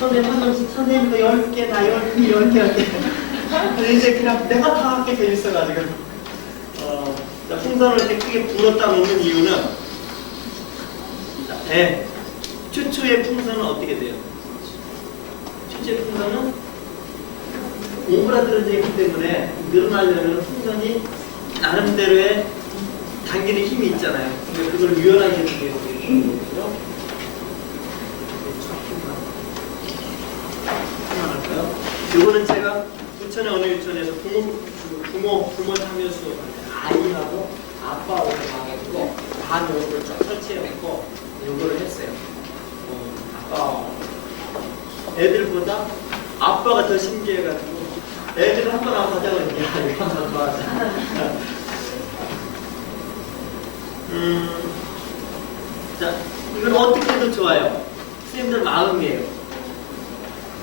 선생님 한 명씩 선생님도 10개 다 10개 할 때 근데 이제 그냥 내가 다 하게 돼 있어가지고 풍선을 이렇게 크게 불었다 놓는 이유는 최초의 풍선은 어떻게 돼요? 최초의 풍선은 오그라들어져 있기 때문에 늘어나려면 풍선이 나름대로의 당기는 힘이 있잖아요. 근데 그걸 유연하게 해주는 게 거죠. 할까요? 이거는 제가 부천의 어느 유치원에서 부모 참여 수업 아이하고 아빠하고 가가지고 반 요거를 쫙 설치해놓고 요거를 했어요. 아빠 애들보다 아빠가 더 신기해가지고 애들은 한번 하고 가자고 했는데 이건 더 좋아하지. 자, 이건 어떻게 해도 좋아요. 선생님들 마음이에요.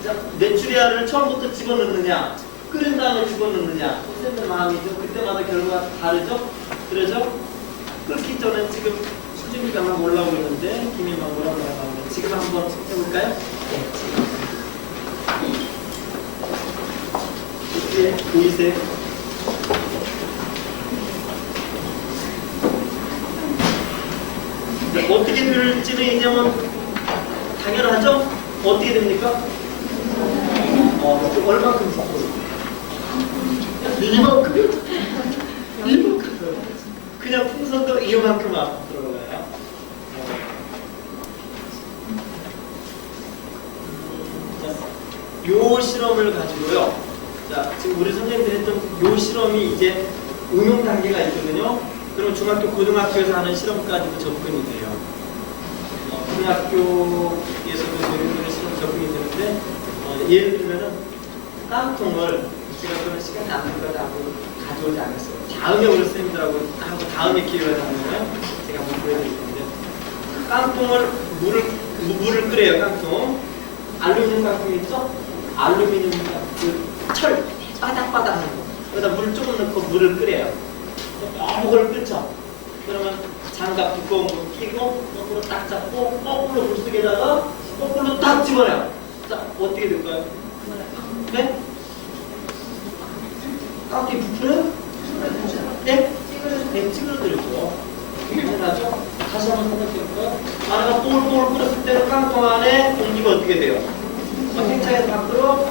자, 메추리알을 처음부터 집어넣느냐, 끓인 다음에 집어넣느냐, 선생님들 마음이죠. 그때마다 결과가 다르죠? 그러죠? 끓기 전에 지금 수준이가 막 올라오고 있는데, 김이 막 올라오고 있는데, 지금 한번 해볼까요? 네, 지금. 이렇게 보이세요? 어떻게 될지는 이제 뭐 당연하죠? 어떻게 됩니까? 얼마큼 이만큼? 그냥 풍선도 이만큼 앞으로 들어가요. 요 실험을 가지고요. 자, 지금 우리 선생님들이 했던 요 실험이 이제 응용 단계가 있거든요. 그럼 중학교, 고등학교에서 하는 실험까지도 접근이 돼요. 고등학교에서도 저희들의 실험 접근이 되는데, 예를 들면은 깡통을 제가 그런 시간이 남는 하고 가져오지 않았어요. 다음에 우리 선생님들하고 하고 다음에 기회가 나면 제가 한번 보여드릴 건데, 깡통을 물을 끓여요. 깡통 알루미늄 깡통 있죠? 알루미늄 그철 바닥바닥한 거. 그러다 물 조금 넣고 물을 끓여요. 너무 걸 끓죠? 그러면 장갑 두꺼운 거 끼고 거꾸로 딱 잡고 거꾸로 물속에다가 거꾸로 딱 집어내요. 자, 어떻게 될까요? 네? 깍두기 부풀어요? 네? 네, 찌그러들죠. 당연하죠? 다시 한번 생각해볼까요? 안에가 뽀글뽀글 끓었을 때는 깡통 안에 공기가 어떻게 돼요? 팽창해서 밖으로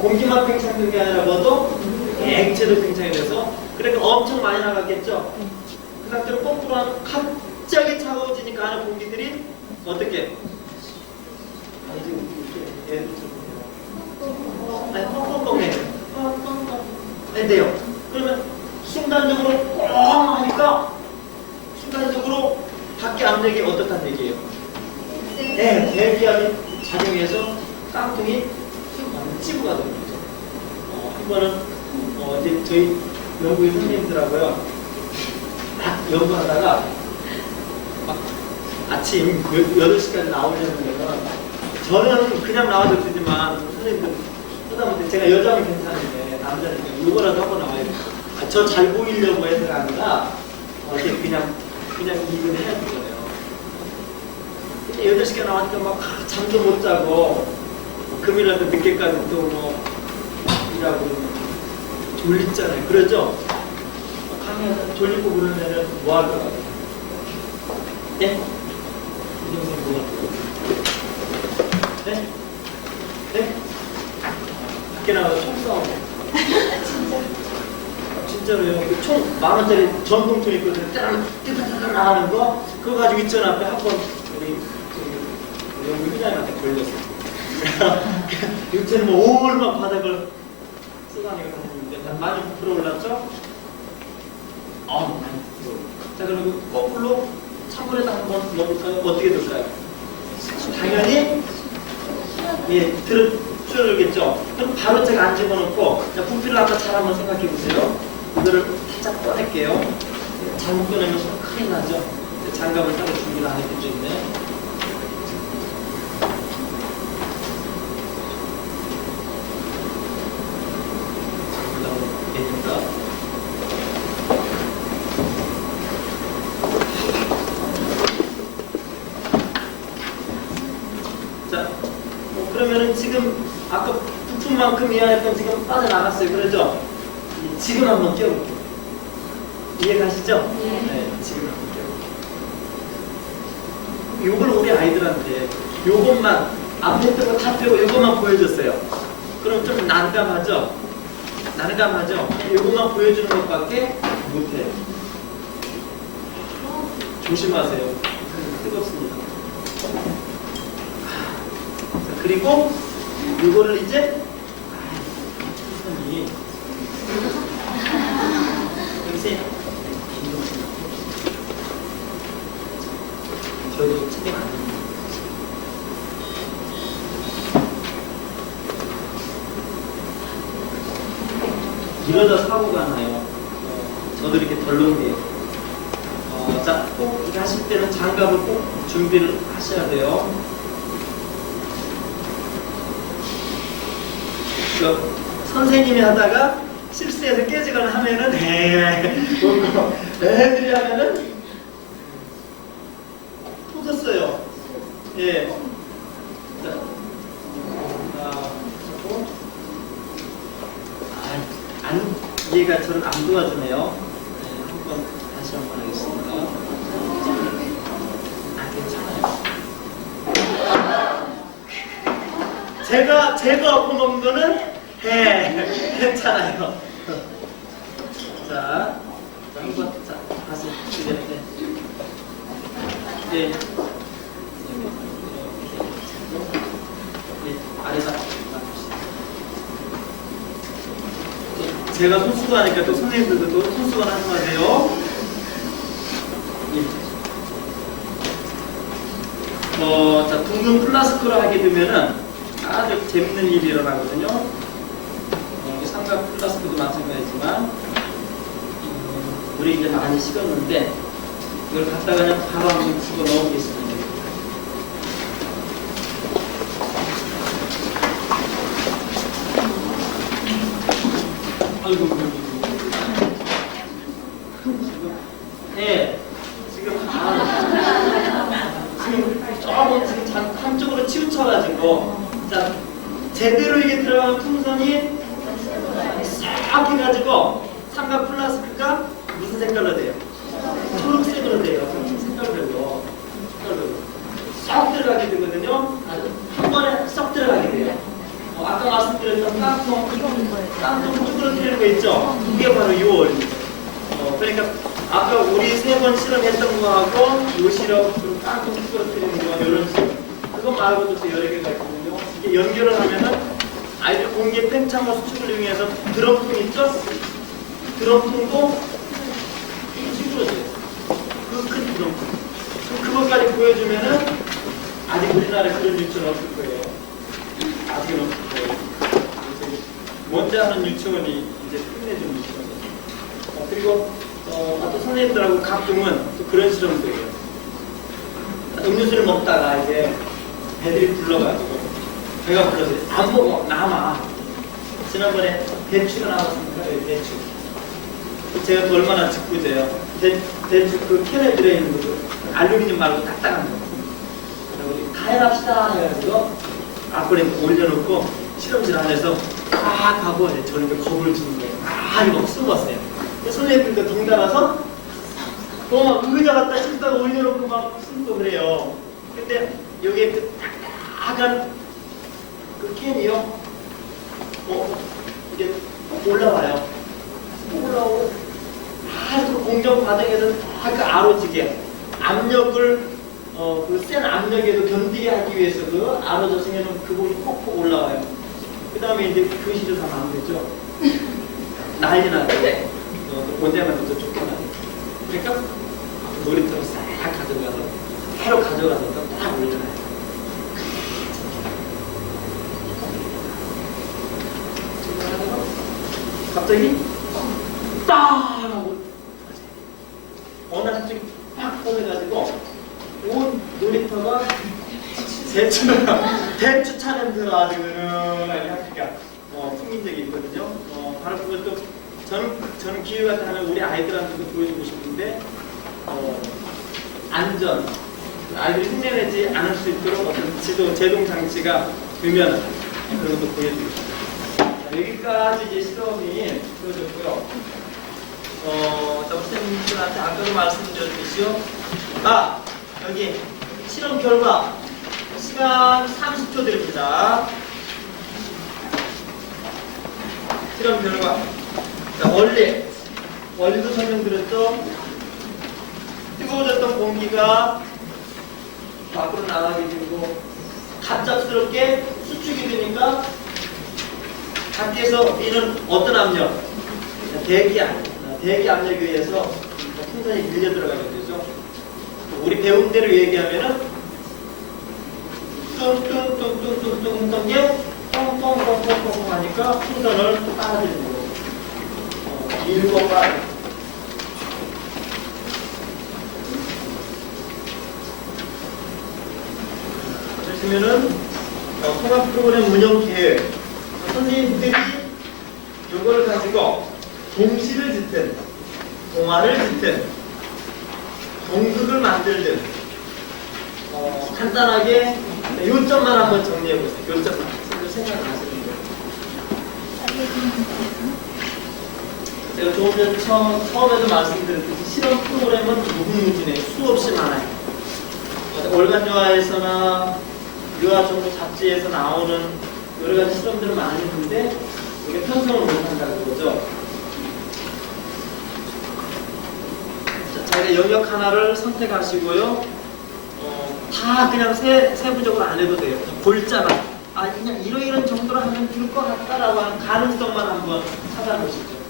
공기만 팽창된 게 아니라 뭐도 액체도 팽창이 돼서 그러니까 엄청 많이 나갔겠죠? 그 상태로 거꾸로 하면 갑자기 차가워지니까 안에 공기들이 어떻게? 뻥뻥뻥해. 네, 돼요. 그러면 순간적으로 뻥 하니까 순간적으로 밖에 압력이 어떻단 얘기예요? 네, 대기압이 작용해서 깡통이 찌부가 되는 거죠. 한 번은 이제 저희 연구위 선생님들하고요 막 연구하다가 막 아침 8시까지 나오려면 저는 그냥 나와도 되지만 선생님들 하다 보니 제가 여자면 괜찮은데 남자니까 이거라도 하고 나와야 돼. 저 잘 보이려고 해서가 아니라 그냥 일을 해야 되는 거예요. 근데 8시간 나왔니까 막 잠도 못 자고 금이라도 늦게까지 또 뭐 일하고 졸리잖아요. 그러죠? 가면 졸리고 그러면은 뭐 할 거예요? 네? 이 선생님 뭐 할 거예요? 네? 네? 밖에 나가서 총 싸우고 진짜로요. 그 총 10,000원짜리 전동총 있거든요. 따라따라 나가는 거 그거 가지고 있잖아. 앞에 한 번 우리 연구 회장님한테 걸렸어요. 요새는 뭐 얼마 바닥을 쓰다니까 다니는데 많이 부풀어 올랐죠? 많이 부풀어. 자, 그리고 거꾸로 찬물에다 한번 넣어볼까요? 어떻게 될까요? 당연히 줄어들겠죠? 그럼 바로 제가 안 집어넣고 부피를 아까 잘 한번 생각해 보세요. 이거를 살짝 꺼낼게요. 잘못 꺼내면 손 큰일 나죠? 장갑을 따로 준비를 안 했기 때문에. 자, 그러면은 지금 아까 부품만큼 이해했던 지금 빠져나갔어요. 그러죠? 지금 한번 끼워볼게요. 이해가시죠? 네, 지금 한번 끼워볼게요. 요걸 우리 아이들한테 요것만 앞에 빼고 다 빼고 요것만 보여줬어요. 그럼 좀 난감하죠? 난감하죠? 요것만 보여주는 것밖에 못해요. 조심하세요. 뜨겁습니다. 자, 그리고 요거를 이제 천천히 여기서 저희도 책임 안 됩니다. 이러다 사고가 나요. 저도 이렇게 덜렁대요. 자, 꼭 이거 하실 때는 장갑을 꼭 준비를 하셔야 돼요. 선생님이 하다가 실수해서 깨지거나 하면은 애들이 하면은 터졌어요. 예. 자, 얘가 저를 안 도와주네요. 네, 한번 다시 한번 하겠습니다. 괜찮아요. 제가 엎어먹는 거는 괜찮아요. 자, 한번 다시 드렸네. 네. 아래다. 제가 손수건하니까 또 선생님들도 또 손수건 하지 마세요. 자, 둥근 플라스크로 하게 되면은 아주 재밌는 일이 일어나거든요. 삼각 플라스크도 마찬가지지만 물이 이제 많이 식었는데 이걸 갖다가 그냥 바로 한번 집어 넣어보겠습니다. 아이고, 예. 제대로 이게 들어가는 풍선이 싹 해가지고 삼각 플라스크가 무슨 색깔로 돼요? 초록색으로 돼요. 색깔별로. 쏙 들어가게 되거든요. 아주 한 번에 쏙 들어가게 돼요. 아까 말씀드렸던 깡통 쭈그러뜨리는 거 있죠? 이게 바로 이 원리. 그러니까 아까 우리 3번 실험했던 거하고 이 실험, 깡통 쭈그러뜨리는 거 이런 실험. 그거 말고도 또 여러 개가 있거든요. 이게 연결을 하면은 아이들 공기 팽창과 수축을 이용해서 드럼통 있죠? 드럼통도 쭈그러져요. 그 큰 드럼통. 그것까지 보여주면은 아직 우리나라에 그런 유치원 없을 거예요. 아직은 없을 거예요. 먼저 하는 유치원이 이제 끝내준 유치원이에요. 그리고 또 선생님들하고 가끔은 또 그런 실험도 해요. 음료수를 먹다가 이제 애들이 불러가지고 제가 불러서 안 먹어 남아. 지난번에 대추가 나왔으니까 대추. 제가 또 얼마나 짓궂어요. 대추 그 캔에 들어있는 거 알루미늄 말고 딱딱한 거. 우리 가열합시다 해가지고 앞으로 올려놓고 실험실 안에서 딱 하고 저녁에 겁을 주는 거예요. 많이 막 쏘았어요. 선생님들도 덩달아서 의자 갖다 씹다가 올려놓고 막 숨고 그래요. 근데 여기에 그 딱딱한 그 캔이요. 이게 올라와요. 올라오고 아주 공정 과정에서 다 그 아로지게 압력을 그 센 압력에도 견디게 하기 위해서 그 아로져 생겨놓은 그 부분이 콕콕 올라와요. 그 다음에 이제 교실을 다 마무리죠. 난리 나는데 원장한테 또 쫓겨나요. 그러니까 놀이터를 싹 가져가서 바로 가져가서 딱 올려놔요. 갑자기 딱 하고 어느 한쪽이 팍 꺼내가지고 온 놀이터가 대추 차 냄새로 아주 은은하게 하니까 풍긴 적이 있거든요. 바로 그것도 저는 기회 같은 하면 우리 아이들한테도 보여주고 싶은데 안전 아이들이 흉내내지 않을 수 있도록 어떤 제동 장치가 되면 그런 것도 보여주고 싶어요. 여기까지 이제 실험이 보여졌고요. 선생님들한테 아까도 말씀드렸듯이요. 여기 실험 결과 시간 30초 드립니다. 실험 결과. 자, 원리도 설명드렸죠. 뜨거워졌던 공기가 밖으로 나가게 되고 갑작스럽게 수축이 되니까 밖에서 이는 어떤 압력? 대기 압력에 의해서 풍선이 밀려 들어가게 되죠. 우리 배운 대로 얘기하면은 뚱뚱뚱뚱뚱뚱 했던 게 똥똥똥똥똥 하니까 풍선을 빨아들이는 거예요. 밀고 빨아. 보시면은 통합 프로그램 운영 계획. 선생님들이 이걸 가지고 동시를 짓든 동화를 짓든 동극을 만들든 간단하게 요점만 한번 정리해 보세요. 요점만 생각나시는 거예요. 제가 조금 전에 처음에도 말씀드렸듯이 실험 프로그램은 무궁무진해요. 수없이 많아요. 월간유아에서나 유아정보 잡지에서 나오는 여러 가지 실험들은 많이 있는데 이게 편성을 못한다는 거죠. 자기가 영역 하나를 선택하시고요. 다 그냥 세부적으로 안 해도 돼요. 골자만 그냥 이런 정도로 하면 될 것 같다라고 하는 가능성만 한번 찾아보시죠.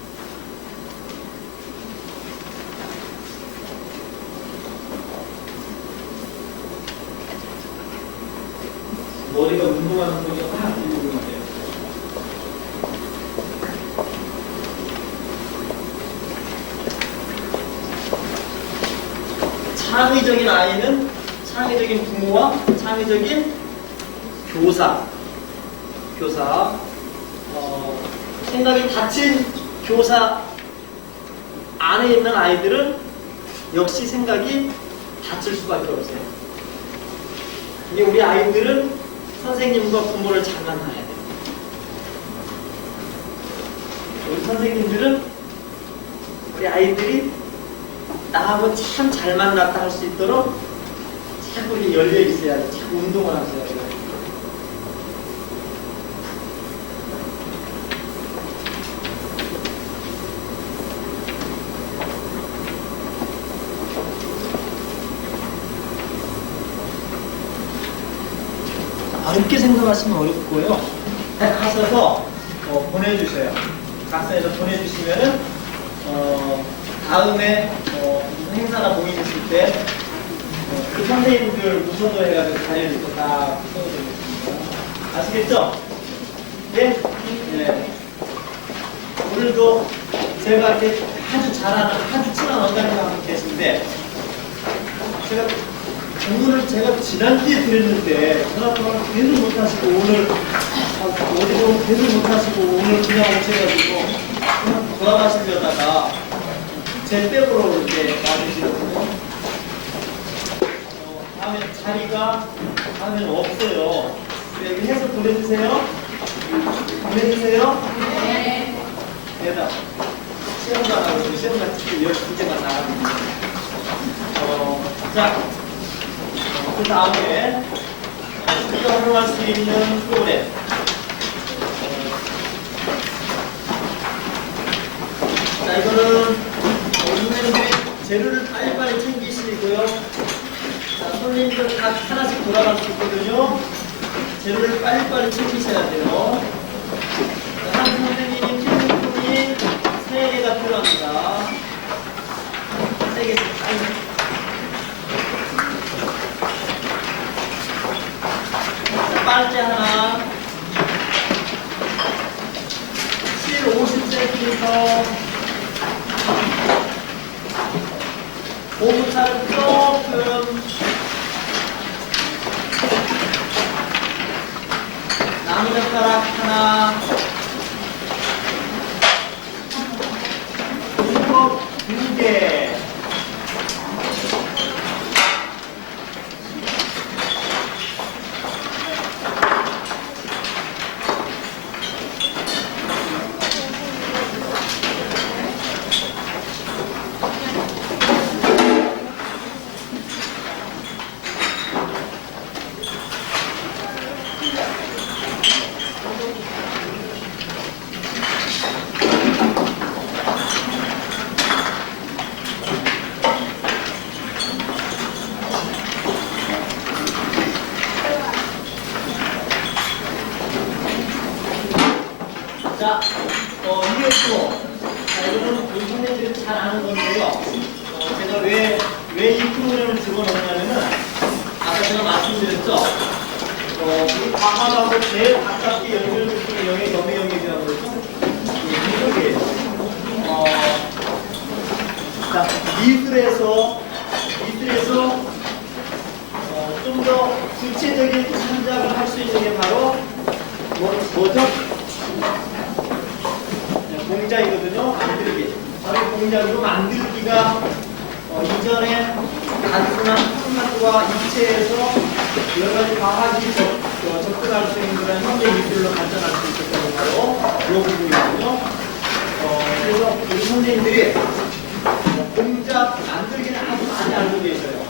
머리가 운동하는 소리가 확 들리고 있는데요. 창의적인 아이는 창의적인 부모와 창의적인 교사 생각이 닫힌 교사 안에 있는 아이들은 역시 생각이 닫힐 수밖에 없어요. 이게 우리 아이들은 선생님과 부모를 잘 만나야 돼요. 우리 선생님들은 우리 아이들이 나하고 참 잘 만났다 할 수 있도록 자꾸 이렇게 열려 있어야 돼. 자꾸 운동을 하셔야 돼요. 어렵게 생각하시면 어렵고요. 그냥 가셔서 보내주세요. 각서에서 보내주시면은 다음에 무슨 행사나 모임 있을 때 그 선생님들 무선으로 해가지고 자리를 이렇게 딱 써드리겠습니다. 아시겠죠? 네? 네. 오늘도 제가 이렇게 아주 잘하는, 아주 친한 원장님 한 분 계신데 제가 오늘 제가 지난주에 드렸는데 전화통화를 계속 못하시고 오늘 어디로 계속 못하시고 오늘 그냥 오셔가지고 그냥 돌아가시려다가 제 백으로 이렇게 와주시거든요. 다음에 자리가 다음에는 없어요. 여기 해서 보내주세요. 보내주세요. 네. 대답. 시험도 안 하고 시험만 찍고 여기 두 개만 나가면 자. 그 다음에 우리가 활용할 수 있는 프로그램. 자, 이거는 선생님들이 재료를 빨리빨리 챙기시고요. 자, 손님들 다 하나씩 돌아갈 수 있거든요. 재료를 빨리빨리 챙기셔야 돼요. 한 선생님이 필름품이 3개가 필요합니다. 3개씩 빨리. 빨대 하나, 실 50cm, 고무차를 조금, 나무젓가락 하나, 물컵 2개, 자, UFO. 자, 이거는 우리 선생님들이 잘 아는 건데요. 제가 왜 이 프로그램을 집어넣냐면은, 아까 제가 말씀드렸죠? 우리 과학하고 제일 가깝게 연결될 수 있는 영역, 염의 영역이라고 그러죠? 이쪽이에요. 자, 미술에서 좀 더 구체적인 창작을 할 수 있는 게 바로 뭐죠? 공작이거든요. 만들기. 바로 공작으로 만들기가 이전에 단순한 форм마트와 입체에서 여러 가지 과학이 접근할 수 있는 그런 현대 미술로 발전할 수 있었던 게 바로 이 부분이거든요. 그래서 우리 선생님들이 공작 만들기는 아주 많이 알고 계셔요.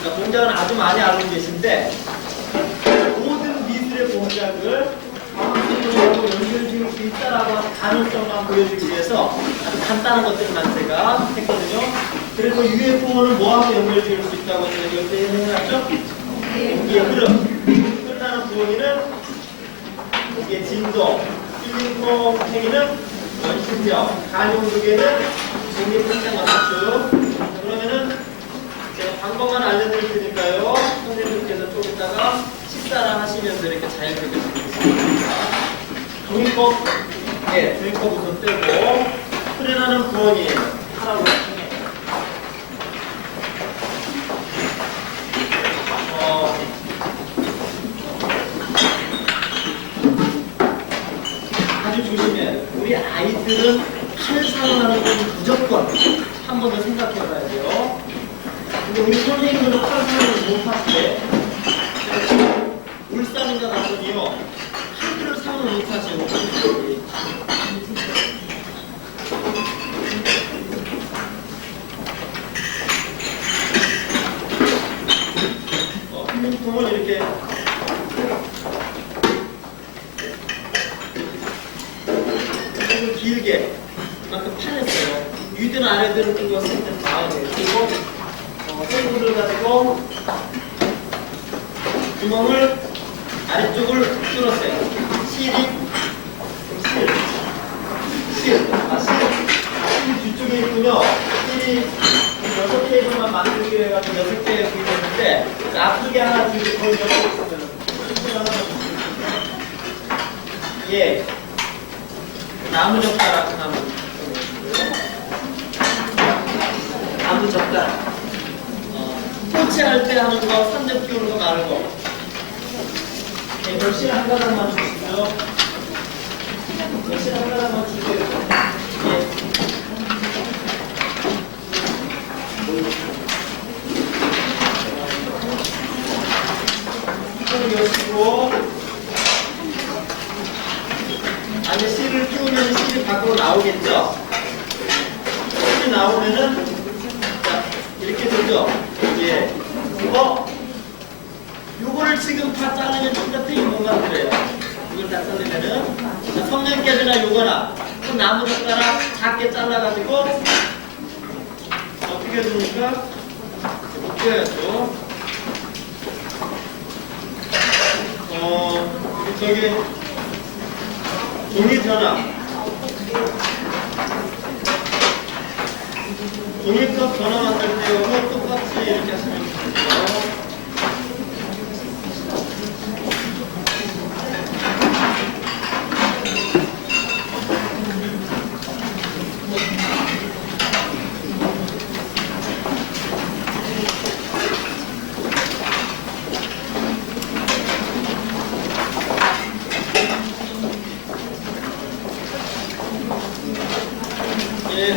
그러니까 공작은 아주 많이 알고 계신데 모든 미술의 공작을 과학적으로 연결지을 수 있다라고 가능성만 보여주기 위해서 아주 간단한 것들만 제가 했거든요. 그래서 UFO는 뭐하고 연결지을 수 있다고 제가 여기에 해놨죠? 공기의 흐름. 흐르는 부분이는 이게 진동, 필링포 행위는 원심력, 가용두개는 공기 평장과 사축. 그러면은 제가 방법만 알려드릴 테니까요. 선생님께서 좀 이따가 식사를 하시면서 이렇게 자연스럽게 드리겠습니다. 종이컵, 예, 종이컵 우선 떼고, 흐려나는 부엉이 하라고 통해. 아주 조심해. 우리 아이들은 칼 사용하는 건 무조건 한 번 더 생각해 봐야 돼요. 근데 우리 선생님들은 칼 사용을 못 하시대. 울산인가 갔더니요. 칼을 사용을 못 하세요. 길게 이만큼 파냈어요. 위든 아래든 그것을 일단 다음에 그리고 셀프를 가지고 구멍을 아래쪽을 뚫었어요. 실이 실 뒤쪽에 있군요. 실이 6개만 만들기로 해가지고 6개 구입했는데 앞쪽에 하나 들고 거의 예, 나무 젓가락 나무 젓가락 토치할 때 하는 거, 산적 키우는 거 말고 네, 멸실 한 가닥만 주시고요. 멸실 한 가닥만 주세요. 예. 손을 여시고 안에 실을 끼우면 실이 밖으로 나오겠죠? 실이 나오면은 자, 이렇게 되죠? 예. 요거를 지금 다 자르면 똑같은 뭔가 그래요. 이걸 다 자르면은 자, 성냥개비나 요거나 또 나무 젓가락 작게 잘라가지고 어떻게 해줍니까? 묶여야죠. 저기 종이컵 전화 만들 때 이거 똑같이 이렇게 하시면 돼요. 예.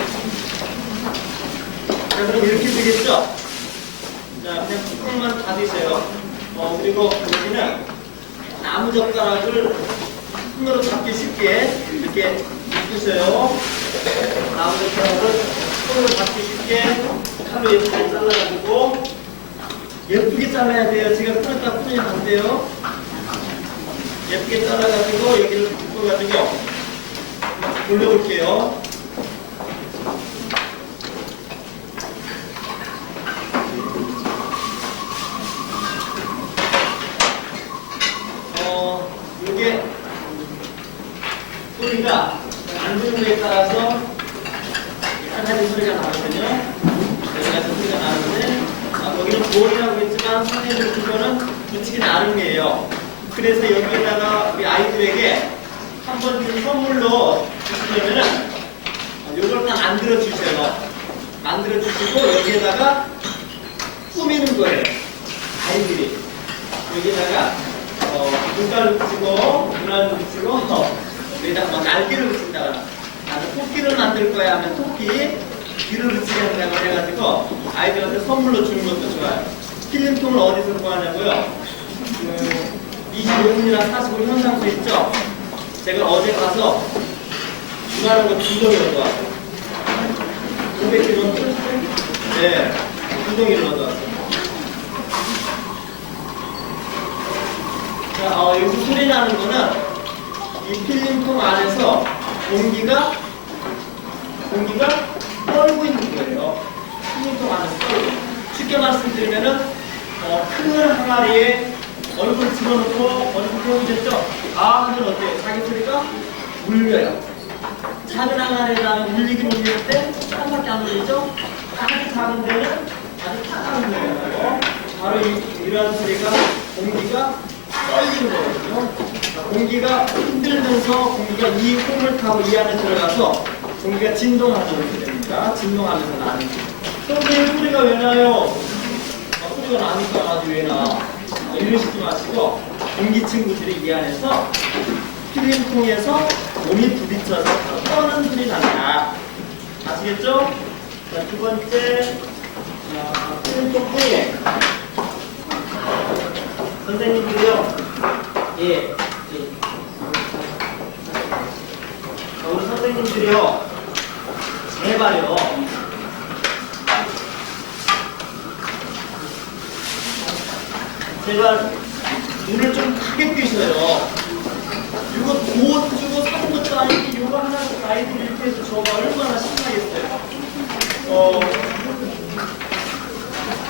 자, 그럼 이렇게 되겠죠? 자, 그냥 뚜껑만 닫으세요. 그리고 여기는 나무 젓가락을 손으로 잡기 쉽게 이렇게 묶으세요. 나무 젓가락을 손으로 잡기 쉽게 칼로 예쁘게 잘라가지고 예쁘게 잘라야 돼요. 제가 끊었다 끊으면 안 돼요. 예쁘게 잘라가지고 여기를 묶어가지고 돌려볼게요. 이게 소리가 만드는 거에 따라서 한 가지 소리가 나거든요. 여러 가지 소리가 나는데 여기는 볼이라고 했지만 선생님들 그거는 붙이기 나름이에요. 그래서 여기에다가 우리 아이들에게 한번 선물로 주시려면은 요걸 딱 만들어 주세요. 만들어 주시고 여기에다가 꾸미는 거예요. 아이들이 여기다가 눈가를 붙이고 눈알을 붙이고 여기다가 뭐 날개를 붙인다거나 나는 토끼를 만들 거야 하면 토끼 귀를 붙이겠다고 해가지고 아이들한테 선물로 주는 것도 좋아요. 필름통을 어디서 구하냐고요? 25분이나 45분 현상소 있죠? 제가 어제 가서 중요한 거 2동이 얻어왔어요. 500kg? 네, 2동이를 얻어왔어요. 자, 여기서 소리 나는 거는 이 필름통 안에서 공기가 떨고 있는 거예요. 필름통 안에서 떨고. 쉽게 말씀드리면은 큰 항아리에 얼굴 집어넣고 얼굴 태우겠죠? 하면 어때요? 자기 소리가 울려요. 작은 항아리에다 울리긴 울릴 때 조금밖에 안 울리죠? 아주 작은 데는 아주 차가운 거예요. 바로 이러한 소리가 공기가 떨리는 거거든요. 공기가 흔들면서 공기가 이 홈을 타고 이 안에 들어가서 공기가 진동하는 게 됩니다. 진동하면서 나는. 선생님 소리가 왜 나요? 소리가 나니까 아주 왜 나? 이러시지 마시고 공기 친구들이 이 안에서 필름통에서 몸이 부딪혀서 떠는 소리 난다. 아시겠죠? 자, 두 번째 필름통 뿌리. 선생님들이요. 예. 우리 선생님들이요. 제발요. 제발 눈을 좀 크게 뜨셔요. 이거 돈 주고 사는 것도 아니고 이거 하나 아이들이 이렇게 상태에서 저가 얼마나 신나겠어요.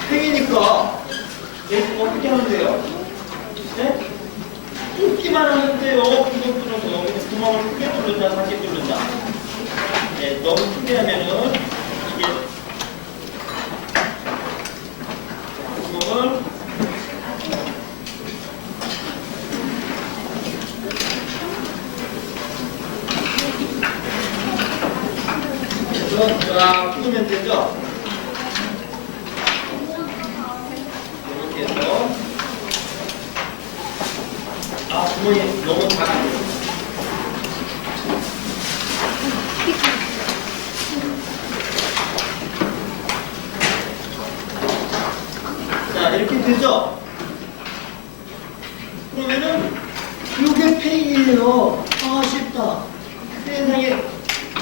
팽이니까 어떻게 하면 돼요? 네? 뚫기만 하면 돼요. 구멍 뚫어서 구멍을 크게 뚫는다, 작게 뚫는다. 네, 너무 크게 하면은 이게 구멍을 그래서 쫙 뚫으면 되죠. 이렇게 해서 구멍이 너무 작아요. 자, 이렇게 되죠? 그러면은 요게 페인이에요. 쉽다. 세상에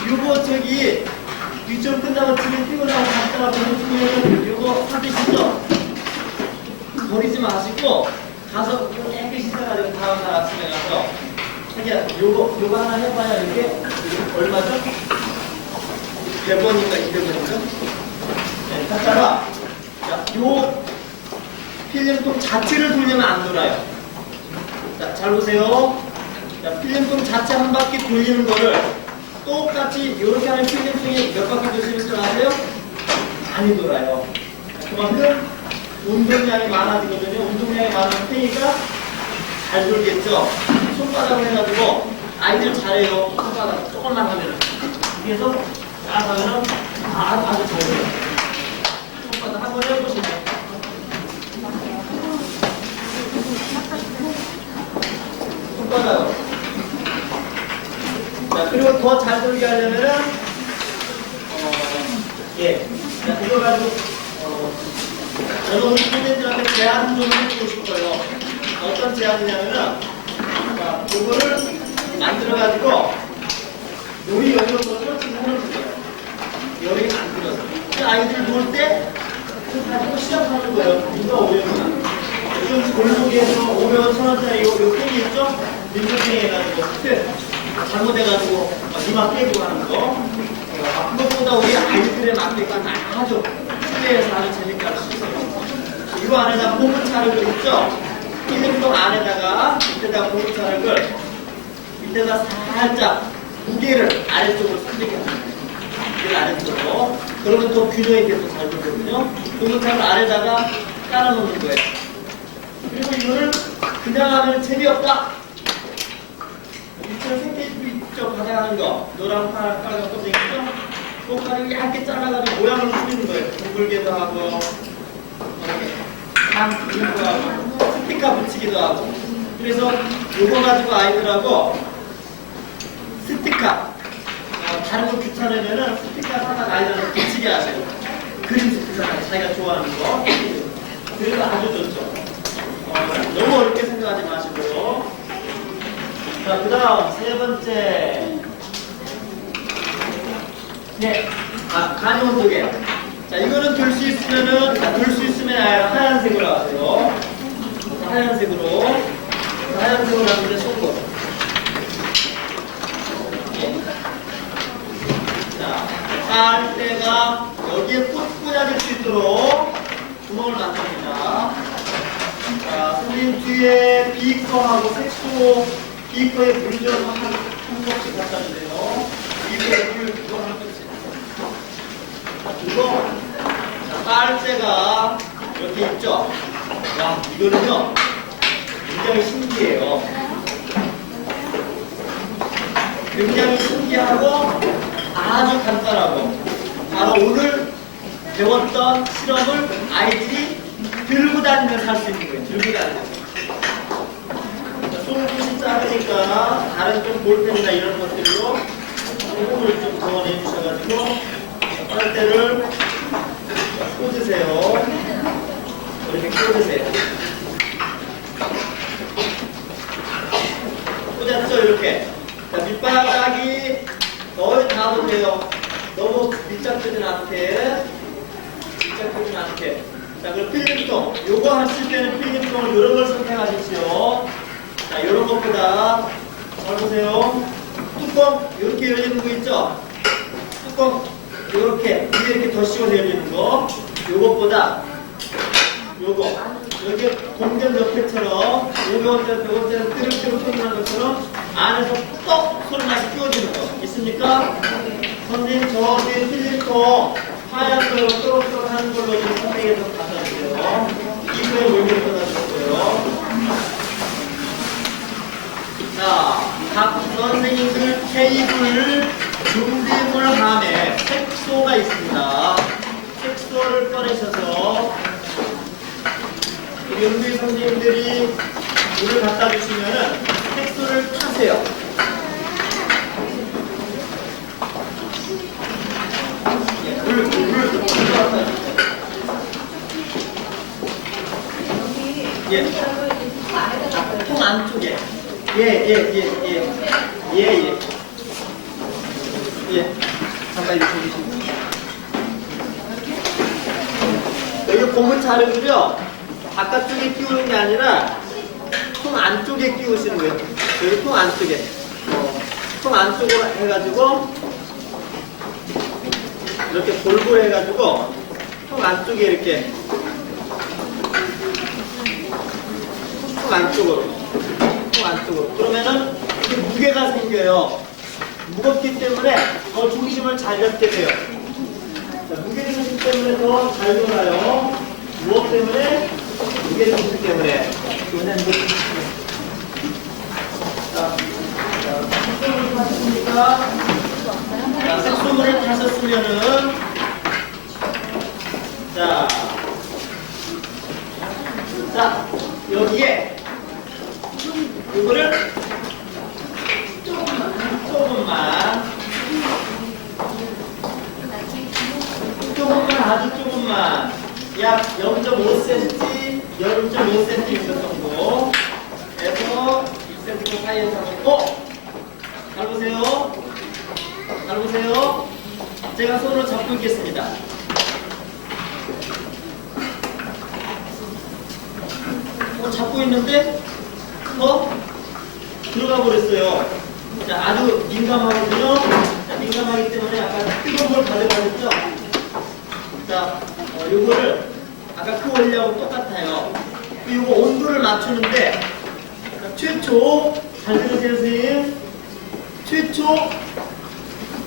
요거 저기 유치원 끝나고 집에 피곤하고 갔다가 보내주면 요거 사드시죠? 버리지 마시고 가서 깨끗이 씻어가지고 다음날 아침에 가서 자기야 요거 하나 해봐야 이게 얼마죠? 100원인가 200원인가? 네, 갖다가 자, 요 필름통 자체를 돌리면 안 돌아요. 자, 잘 보세요. 자, 필름통 자체 한 바퀴 돌리는 거를 똑같이 이렇게 하는 필름통이 몇 바퀴 도시는 줄 아세요? 많이 돌아요. 자, 그만큼 운동량이 많아지거든요. 운동량이 많은 팽이가 잘 돌겠죠. 손바닥으로 해가지고 아이들 잘해요. 손바닥 조금만 하면은 그래서 딱 하면은 아주 잘 돼요. 손바닥 한번 해보시죠. 손바닥으로. 자, 그리고 더 잘 돌게 하려면은 자, 이거 가지고 저는 우리 선생님들한테 제안 좀 해주고 싶어요. 어떤 제안이냐면은 자, 이거를 만들어가지고 여기 여기로 설치를 해놓으세요. 여기 만들어서 아이들 놀 때 가지고 시작하는 거예요. 누가 오려면 요즘 골목에서 500원, 1000원짜리 요 팽이 있죠? 민물팽이 해가지고 잘못해가지고 이마 깨고 하는 거. 그것보다 우리 아이들의 맞게끔 아주 실내에서 아주 재밌게 할 수 있어요. 이거 안에다 고무차를 있죠? 필름통 안에다가 밑에다 고무차를 밑에다 살짝 무게를 아래쪽으로 살리게 합니다. 무게를 아래쪽으로. 그러면 또 균형 있게 또 잘 되거든요. 고무차를 아래다가 깔아놓는 거예요. 그리고 이거를 그냥 하면 재미없다. 이처럼 생태주 있죠? 바닥하는 거. 노랑, 파랑, 빨간 거 생겼죠? 꼭 가지고 얇게 잘라가지고 모양을 꾸미는 거예요. 둥글게도 하고, 방 그리기도 하고, 스티커 붙이기도 하고. 그래서 이거 가지고 아이들하고 스티커, 다른 거 귀찮으면은 스티커 하나 아이들한테 붙이게 하세요. 그림 스티커 자기가 좋아하는 거. 그래서 아주 좋죠. 너무 어렵게 생각하지 마시고요. 자, 그 다음 세 번째. 네. 간이 온도계. 자, 이거는 들 수 있으면은, 들 수 있으면 하얀색으로 하세요. 하얀색으로. 하얀색으로 하는데 속도. 네. 자, 빨대가 여기에 꽂아질 수 있도록 구멍을 만듭니다. 자, 선생님 뒤에 비커하고 색소, 비커에 물 좀 한 번씩 갖다 주세요. 비커에 물 이거 하나 꽂으세요. 이거, 자, 빨대가 이렇게 있죠? 야, 이거는요, 굉장히 신기해요. 굉장히 신기하고 아주 간단하고 바로 오늘 배웠던 실험을 아이들이 들고 다니면서 할 수 있는 거예요. 들고 다니면서. 손끝이 작으니까 다른 좀 볼펜이나 이런 것들로 호흡을 좀 동원해 주셔가지고 빨대를 꽂으세요. 이렇게 꽂으세요. 꽂았죠? 이렇게. 자, 밑바닥이 거의 다 보세요. 너무 밀착되진 않게. 밀착되진 않게. 자, 그럼 필름통. 요거 하실 때는 필름통을 이런 걸 선택하십시오. 자, 이런 것보다 잘 보세요. 뚜껑 이렇게 열리는 거 있죠? 뚜껑 이렇게 위에 이렇게 더 씌워서 열리는 거 요것보다 요거 여기 동전 옆에처럼 요거는 뜨르뜨르 소리나는 것처럼 안에서 떡 소리나서 끼워지는 거 있습니까? 선생님 저 뒤에 필름통 하얀 걸로 또록또록 하는 걸로 좀 선생님께서 갖다 주세요. 이거에 물건 떠나주세요. 자, 각 선생님들 테이블 준비물함에 색소가 있습니다. 색소를 꺼내셔서 우리 연구위 선생님들이 물을 갖다 주시면은 색소를 타세요. 물을 갖다 주세요. 예. 통 안쪽에. 예. 잠깐 이렇게 해주시고. 여기 고무 자르고요. 바깥쪽에 끼우는 게 아니라 통 안쪽에 끼우시는 거예요. 여기 통 안쪽에. 통 안쪽으로 해가지고 이렇게 골고루 해가지고 통 안쪽에 이렇게 통 안쪽으로 그러면은 이렇게 무게가 생겨요. 무겁기 때문에 더 중심을 잘 잡게 돼요. 자, 무게 중심 때문에 더 잘 돌아요. 무엇 때문에? 무게 중심 때문에. 자, 색소물을 타셨습니까? 자, 색소물을 타셨으면은 자, 여기에 이거를 조금만 아주 조금만 약 0.5cm 0.5cm 정도 해서 2cm 사이에서 잘 보세요. 제가 손으로 잡고 있겠습니다. 잡고 있는데 들어가 버렸어요. 자, 아주 민감하거든요. 자, 민감하기 때문에 아까 뜨거운 걸 가져가셨죠? 자, 요거를 아까 그 원리하고 똑같아요. 요거 온도를 맞추는데 최초 잘 들으세요, 선생님. 최초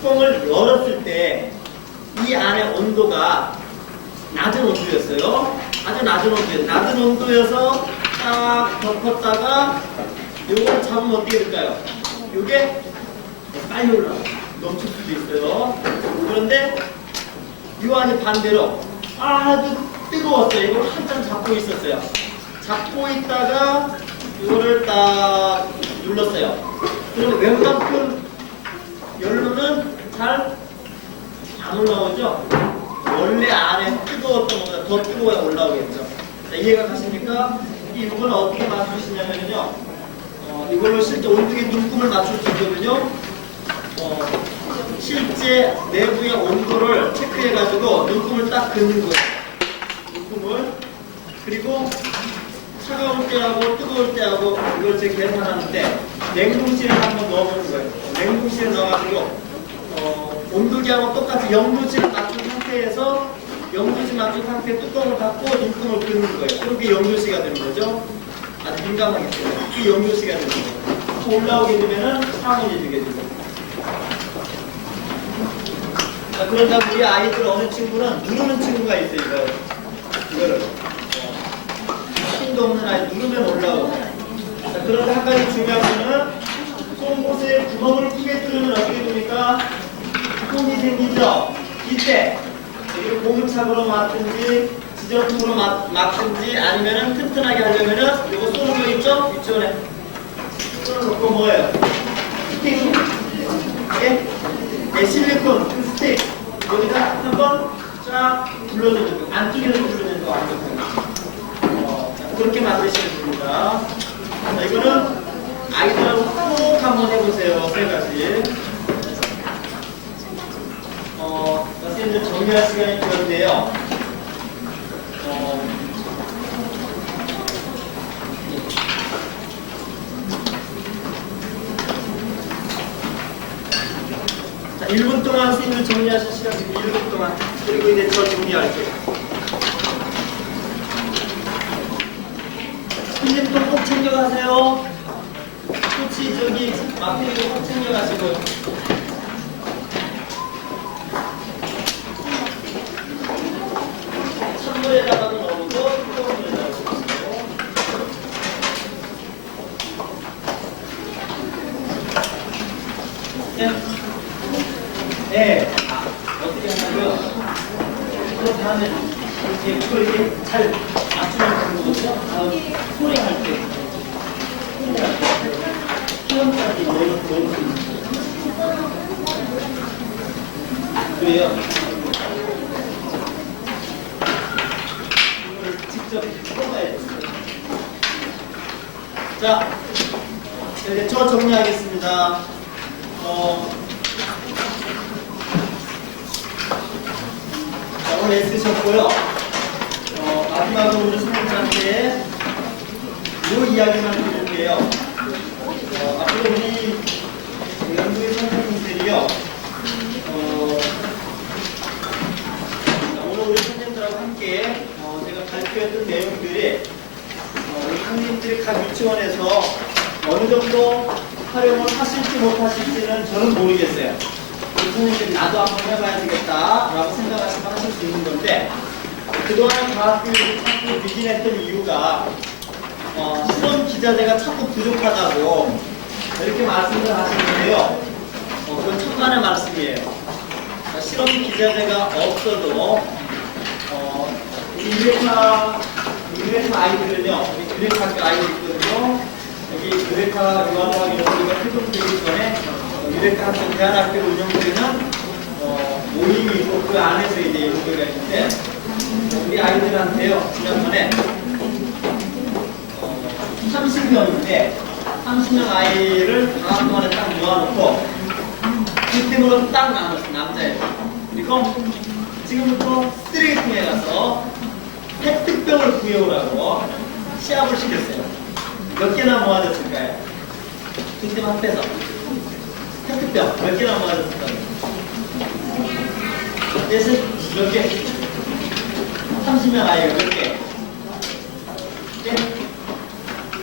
뚜껑을 열었을 때 이 안에 온도가 낮은 온도였어요. 아주 낮은 온도여서 딱 덮었다가 요걸 잡으면 어떻게 될까요? 요게 빨리 올라가 넘칠 수도 있어요. 그런데 요 안이 반대로 아주 뜨거웠어요. 이걸 한참 잡고 있었어요. 잡고 있다가 이거를 딱 눌렀어요. 그러면 웬만큼 열로는 잘 안 올라오죠? 원래 안에 뜨거웠던 것보다 더 뜨거워야 올라오겠죠? 자, 이해가 가십니까? 이걸 어떻게 맞추시냐면요. 이걸로 실제 온도계 눈금을 맞출 수 있거든요. 실제 내부의 온도를 체크해가지고 눈금을 딱 긋는 거예요. 눈금을. 그리고 차가울 때하고 뜨거울 때하고 이걸 제가 계산하는데 냉동실에 한번 넣어보는 거예요. 냉동실에 넣어가지고 온도계하고 똑같이 0도씨를 맞춘 상태에서 0도씨 맞춘 상태에 뚜껑을 닫고 눈금을 긋는 거예요. 그렇게 0도씨가 되는 거죠. 아주 민감하기 때문에 이 0도씨가 되는 거예요. 올라오게 되면은 상온이 되게 되고. 자, 그러다 우리 아이들 어느 친구는 누르는 친구가 있어요. 이거를 힘도 없는 아이 누르면 올라오고. 자, 그런데 한 가지 중요한 거는 송곳에 구멍을 크게 뚫으면 어떻게 됩니까? 홈이 생기죠? 이때 이걸 고무착으로 막든지 지저분으로 막든지 아니면은 튼튼하게 하려면은 이거 쏘는 거 있죠? 유치원에 쏘놓고 뭐예요? 스틱 실리콘 그 스틱 여기다 한번 쫙 눌러주는 거 안쪽에서 눌러주는 거 완벽하게 그렇게 만드시면 됩니다. 자, 이거는 아이들하고 꼭 한번 해보세요. 세 가지. 선생님들 정리할 시간이 필요한데요. 자, 1분 동안 선생님을 정리하실 시간 드립니다. 1분 동안. 그리고 이제 저 정리할게요. 선생님도 꼭 챙겨가세요. 꽃이 저기 마피리도 꼭 챙겨가시고요. 찬물에다가도 넣어보고 뜨거운 물에다가 넣어보고. 네. 어떻게 하냐고요? 그럼 다음에 이렇게 그걸 이렇게 잘 맞추면 되는 거죠? 다음 소리 할 때. 소리 할 때. 표현까지 넣을 수 있는 그래요. 이걸 직접 뽑아야 돼요. 자, 이제 저 정리하겠습니다. 자, 오늘 애쓰셨고요. 마지막으로 우리 선생님한테 이 이야기만 드릴게요. 앞으로 우리 연구의 선생님들이요. 오늘 우리 선생님들하고 함께 제가 발표했던 내용들이 우리 선생님들이 각 유치원에서 어느 정도 활용을 하실지 못하실지는 저는 모르겠어요. 우리 선생님들이 나도 한번 해봐야 되겠다라고 생각하시면 하실 수 있는 건데, 그동안 과학교육을 자꾸 비진했던 이유가 실험 기자재가 자꾸 부족하다고 이렇게 말씀을 하시는데요. 그건 천만의 말씀이에요. 실험 기자재가 없어도 유레카 아이들은요, 유레카 학교 아이들 있거든요. 여기 유레카 유아과학 연구가 활동되기 전에 유레카 학교 대안학교를 운영되는 모임이 있고 그 안에서 이제 연구가 있는데, 우리 아이들한테요, 지난번에 30명인데 30명 아이를 방학 동안에 딱 모아놓고 그때으로 딱 나눴어요. 남자애들. 그리고 지금부터 쓰레기통에 가서 페트병을 구해오라고 시합을 시켰어요. 몇 개나 모아졌을까요? 그때만 빼서 페트병 몇 개나 모아졌을까요? 그래서 몇 개? 30명 아이가 몇 개? 네?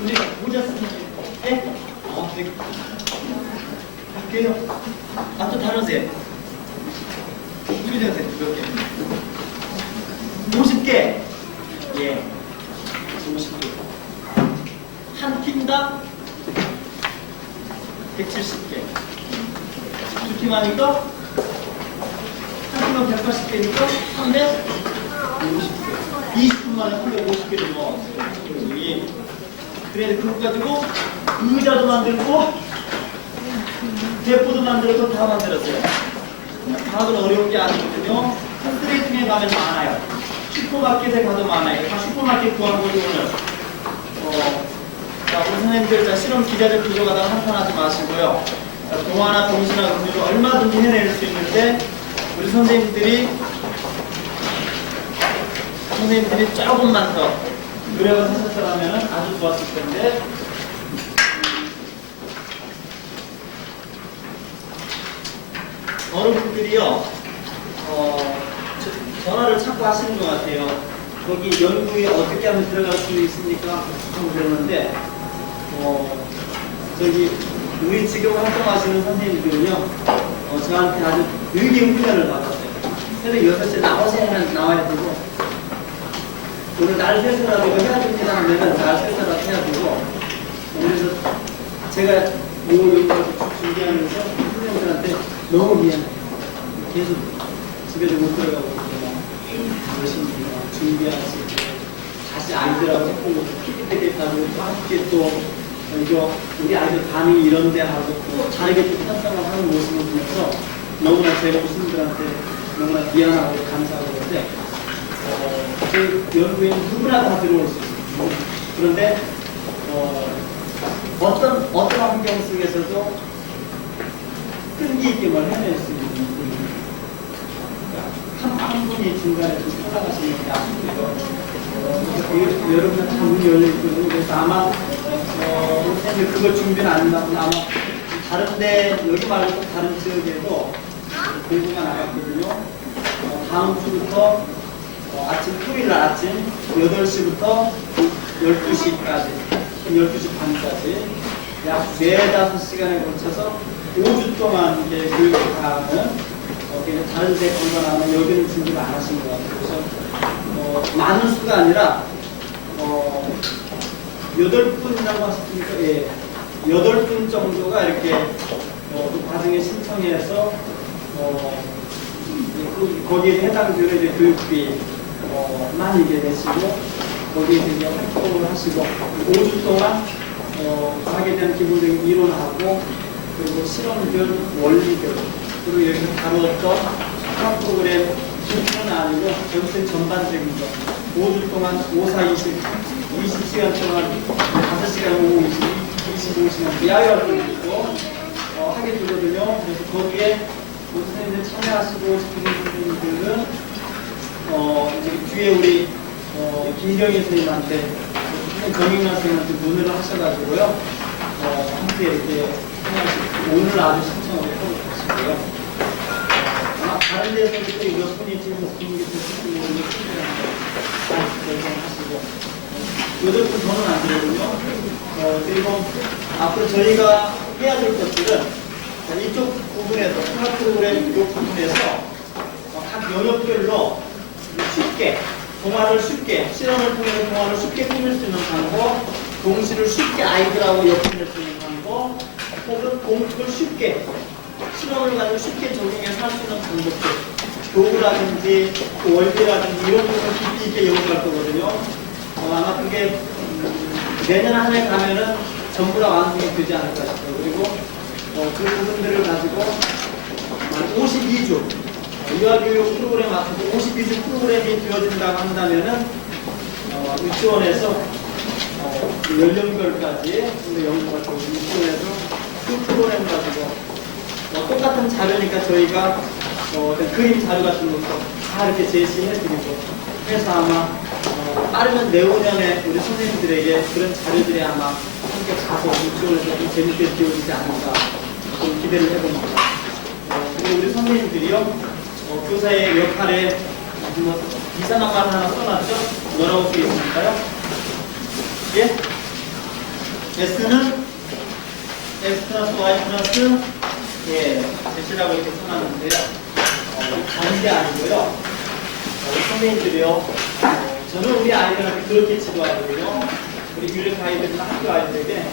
우리 모자 쓰는 게? 네? 네. 할게요. 또 다르세요. 준비되세요. 몇 개? 50개. 예. 50개. 한 팀당 170개. 두 팀 하니까 한 팀은 180개니까 350개. 20분 만에 350개를 모았어요. 그래, 그거 가지고 의자도 만들고 대포도 만들고 다 만들었어요. 과학은 어려운 게 아니거든요. 쓰레기통에 가면 많아요. 슈퍼마켓에 가도 많아요. 다 슈퍼마켓 구한 거죠, 오늘. 자, 우리 선생님들, 자, 실험 기자재 부족하다가 한탄하지 마시고요. 자, 동화나 동시나 음료를 얼마든지 해낼 수 있는데, 우리 선생님들이 조금만 더 노력을 하셨더라면 아주 좋았을 텐데, 어느 분들이요, 전화를 자꾸 하시는 것 같아요. 거기 연구에 어떻게 하면 들어갈 수 있습니까? 하고 그러는데, 저기, 우리 지금 활동하시는 선생님들은요, 저한테 아주 의기 훈련을 받았어요. 새벽 6시에 나와야 되고, 오늘 날 새서라도 이거 해야 됩니다 하면은 날 새서라도 해야 되고, 그래서 제가 요 준비하면서 선생님들한테 너무 미안해요. 계속 집에도 못 들어가고 열심히 준비하시고 다시 아이들하고 해보고 피드백하고 또 함께 또 이거 우리 아이들 반응이 이런데 하고 또 다르게 또 활성을 하는 모습을 보면서 너무나 제 모습들한테 너무나 미안하고 감사하고 그런데 그 연구에는 누구나 다 들어올 수 있어요. 그런데 어떤 환경 속에서도 끈기 있게 뭘 해낼 수 있는 한 분이 중간에 좀 살아가시니까 여러분들 다 문이 열려있거든요. 그래서 아마 선생님들 그걸 준비는 안 해놨고 아마 다른데 여기 말고 다른 지역에도 공부가 나갔거든요. 다음 주부터 아침 토요일 날 아침 8시부터 12시까지 12시 반까지 약 4-5시간에 걸쳐서 5주 동안 이제 교육을 하는 다른 데 건강하면 여기는 준비를 안 하신 것 같아요. 그래서 많은 수가 아니라 8분이라고 하셨으니까 예, 8분 정도가 이렇게 그 과정에 신청해서 거기에 해당되는 이제 교육비 많이 이제 내시고 거기에 이제 활동을 하시고 5주 동안 하게 되는 기본적인 이론하고 그리고 실험별, 원리별 그리고 여기서 다루었던 학업 프로그램 중심은 아니고 전체 전반적인 거 5주 동안 5, 4, 20시간 동안 5시간 오후 25시간 야외활동을 있고 하게 되거든요. 그래서 거기에 선생님들 참여하시고 싶은 분들은 이제 뒤에 우리 김경희 선생님한테 정익만 선생님한테 문의를 하셔가지고요. 함께 이렇게 오늘 아주 신청을 해보시고요. 아마 다른 데서도 몇 분이 지금 분위기 좀 하시고 8분 더는 안 되거든요. 그리고 앞으로 저희가 해야 될 것들은 이쪽 부분에서 통합 프로그램 이 부분에서 각 영역별로 쉽게 동화를 쉽게 실험을 통해서 동화를 쉽게 꾸밀 수 있는 방법, 동시를 쉽게 아이들하고 엮어낼 수 있는 방법, 혹은 공식을 쉽게 실험을 가지고 쉽게 적용해서 할 수 있는 방법들, 교구라든지 원리라든지 이런 부분을 깊이 있게 연구할 거거든요. 아마 그게 내년 한 해 가면은 전부 다 완성이 되지 않을까 싶어요. 그리고 그 부분들을 가지고 52주 유아교육 프로그램 앞에서 52주 프로그램이 되어진다고 한다면은 유치원에서 연령별까지 연구할 거고 유치원에서 그 프로그램 가지고 똑같은 자료니까 저희가 그림 자료 같은 것도 다 이렇게 제시해드리고 해서 아마 빠르면 내후년에 우리 선생님들에게 그런 자료들이 아마 함께 가서 유치원에서 좀 재밌게 배워지지 않을까 좀 기대를 해봅니다. 그리고 우리 선생님들이요 교사의 역할에 이상한 말 하나 써놨죠? 뭐라고 쓰겠습니까요? 예? S는 X 플러스 Y 플러스 Z라고 이렇게 써놨는데요. 다른 게 아니고요. 우리 선생님들이요. 저는 우리 아이들한테 그렇게 지도하거든요. 우리 유력 아이들이나 학교 아이들에게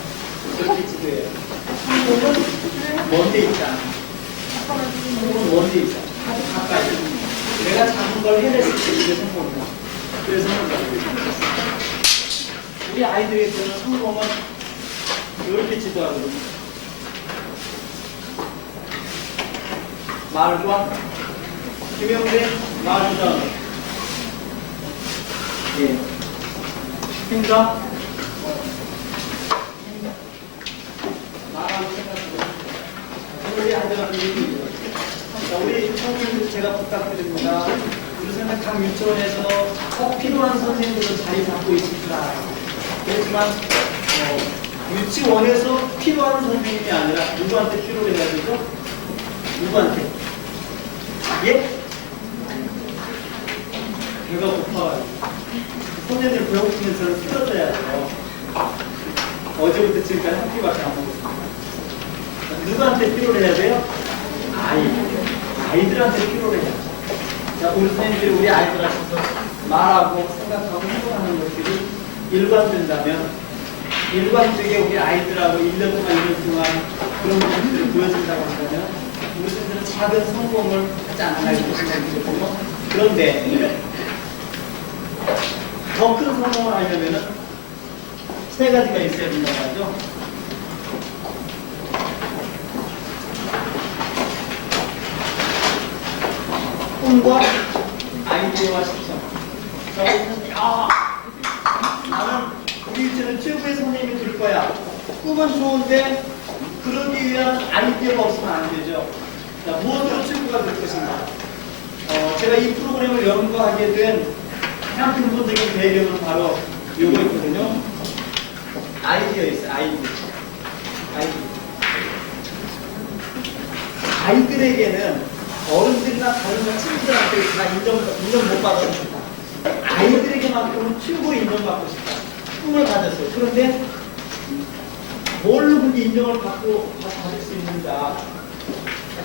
그렇게 지도해요. 성공은 먼데 있지 않아. 성공은 먼데 있지 않아. 아주 가까이. 내가 작은 걸 해냈을 때 이게 성공이다. 그래서 우리 아이들에게는 성공은 이렇게 지도하거든요. 말과 김영대 말과 생각 말하고 생각하고 우리 아이들한테 얘기해요. 우리 선생님들 제가 부탁드립니다. 우리 선생님 각 유치원에서 꼭 필요한 선생님들은 자리 잡고 있을 줄 알아요. 그렇지만 유치원에서 필요한 선생님이 아니라 누구한테 필요로 해야 되죠? 누구한테? 예? 배가 고파요. 선생님들 배고프면 저는 쓰러져야 돼요. 어제부터 지금까지 한 끼밖에 안 먹었어요. 누구한테 필요로 해야 돼요? 아이들한테 필요로 해야 돼요. 자, 우리 선생님들이 우리 아이들 하셔서 말하고 생각하고 행동하는 것들이 일관된다면 일관되게 우리 아이들하고 1년 동안 그런 것들을 보여준다고 한다면 우리 선생님들은 작은 성공을 하지 않나 이렇게 생각이 들거든요. 그런데 더 큰 성공을 하려면은 세 가지가 있어야 된다고 하죠. 꿈과 아이디어와 실천. 나는 우리 유치원은 최고의 선생님이 될 거야. 꿈은 좋은데 그러기 위한 아이디어가 없으면 안 되죠. 자, 무엇으로 최고가 될 것인가? 제가 이 프로그램을 연구하게 된 가장 근본적인 배경은 바로 요거 있거든요. 아이디어 있어요. 아이디어. 아이들에게는 어른들이나 다른 친구들한테 다 인정 못 받아도 싶다. 아이들에게만큼은 최고로 인정받고 싶다. 꿈을 가졌어요. 그런데 뭘로 그렇게 인정을 받을 수 있는가?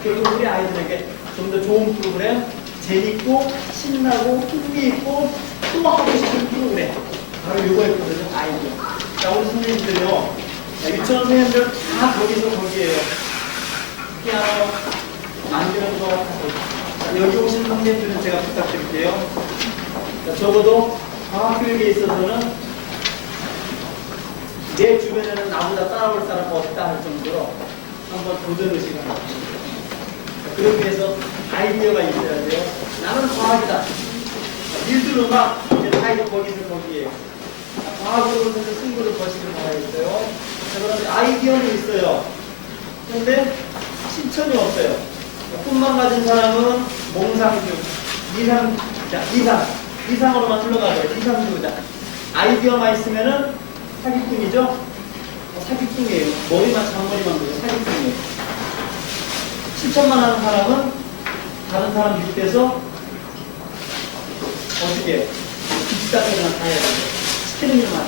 결국 우리 아이들에게 좀 더 좋은 프로그램, 재밌고 신나고 흥미있고 또 하고 싶은 프로그램, 바로 이거였거든요. 아이디어. 자, 우리 선생님들요, 유치원 선생님들 다 거기에요. 피아노 만드는 거. 자, 여기 오신 선생님들은 제가 부탁드릴게요. 자, 적어도 과학교육에 있어서는 내 주변에는 나보다 따라올 사람 없다 할 정도로 한번 도전의식을 합니다. 그러기 위해서 아이디어가 있어야 돼요. 나는 과학이다. 일들로만 이제 다이도 거기에요. 과학으로는 승부를 거시길 바라겠어요. 그런데 아이디어는 있어요. 그런데 실천이 없어요. 꿈만 가진 사람은 몽상주, 이상으로만 흘러가고요. 이상주의자. 아이디어만 있으면은 사기꾼이죠? 사기꾼이에요. 잔머리만 보고 사기꾼이에요. 실천만 하는 사람은 다른 사람 밑에서 어떻게 해요? 뒷사람만 다 해야 돼요. 시키는 일만.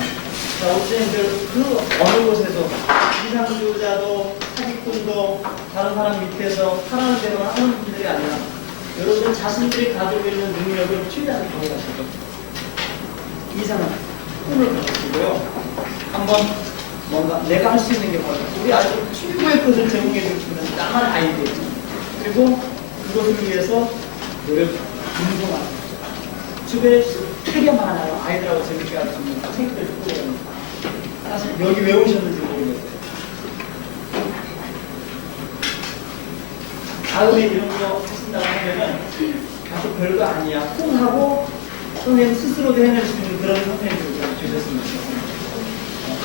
자, 우리 선생님들 그 어느 곳에서 이상주의자도 사기꾼도 다른 사람 밑에서 하라는 대로 하는 분들이 아니라 여러분 자신들이 가지고 있는 능력을 최대한 발휘하시고 이상한 꿈을 가지고요. 한번 뭔가 내가 할 수 있는 게 바로 우리 아이들 최고의 것을 제공해 주시는 나만의 아이디어죠. 그리고 그것을 위해서 운동하는 주변에 되게 많아요. 아이들하고 재밌게 할 수 있는 책들 프로그램. 사실 여기 왜 오셨는지 모르겠어요. 다음에 이런 거 하신다고 하면은 가서 별거 아니야. 쿵하고 선생님 스스로도 해낼 수 있는 그런 선생님들 주셨으면 좋겠습니다.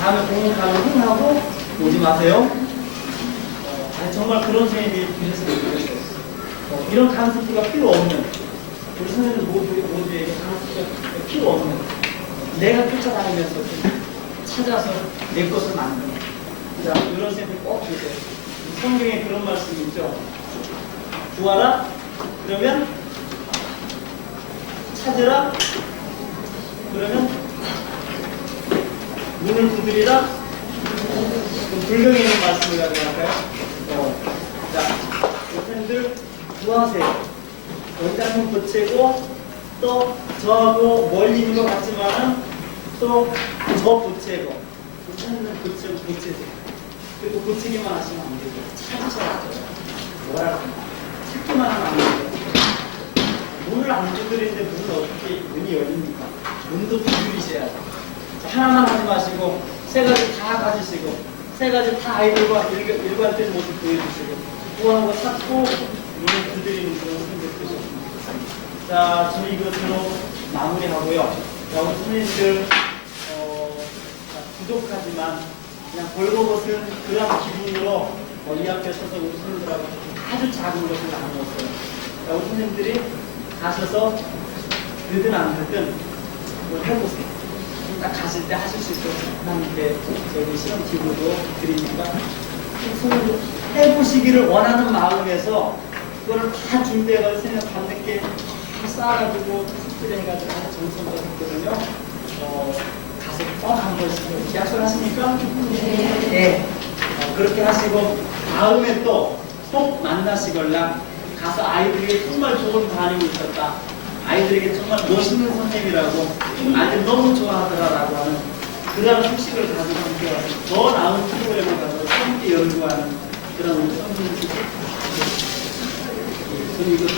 다음에 공연 가면 흥하고 오지 마세요. 아니, 정말 그런 선생님이 주셨으면 좋겠어요. 이런 강습부가 필요 없는 우리 선생님들 모두에게 강습부가 필요 없는 내가 쫓아다니면서 찾아서 내 것을 만드는 자, 이런 선생님들 꼭 주세요. 성경에 그런 말씀이 있죠. 구하라 그러면 찾으라 그러면 문을 두드리라. 불경에 있는 말씀을 가지고 할까요? 자, 여러분들 구하세요. 원장님 보채고 또 저하고 멀리 있는 것 같지만은 또 저 보채고 찾는 보채세요. 그리고 보채기만 하시면 안 되고 찾으셔야 돼요. 뭐랄까? 찾기만 하면 안 돼요. 문을 안 두드리는데 문은 어떻게 문이 열립니까? 문도 두드리셔야 돼요. 하나만 하지 마시고 세 가지 다 가지시고 세 가지 다 아이들과 일관된 모습 보여주시고 구하고 찾고 문을 두드리는 그런 선생님들 되셨습니다. 자, 저희 이것으로 마무리하고요. 자, 우리 선생님들 부족하지만 그냥 벌거벗은 그런 기분으로 이 앞에 서서 우리 선생님들하고 아주 작은 것을 나누었어요. 자, 우리 선생님들이 가셔서 되든 안 되든 뭘 해보세요. 딱 가실 때 하실 수 있도록 하나님께 저희 시험 기부도 드리니까 손으로 해보시기를 원하는 마음에서 그거를 다 준비해가지고 생각 밤늦게 다 쌓아가지고 특별해가지고 하는 정성도 있거든요. 가서 꼭 한 번씩 약속하십니까? 네. 그렇게 하시고 다음에 또 꼭 만나시걸랑 가서 아이들에게 정말 좋은 반응이 있었다. 아이들에게 정말 멋있는 선생님이라고 아이들 너무 좋아하더라라고 하는 그런 소식을 가지고 함께 와서 더 나은 프로그램을 가지고 함께 연구하는 그런 선생님들 저는 이것을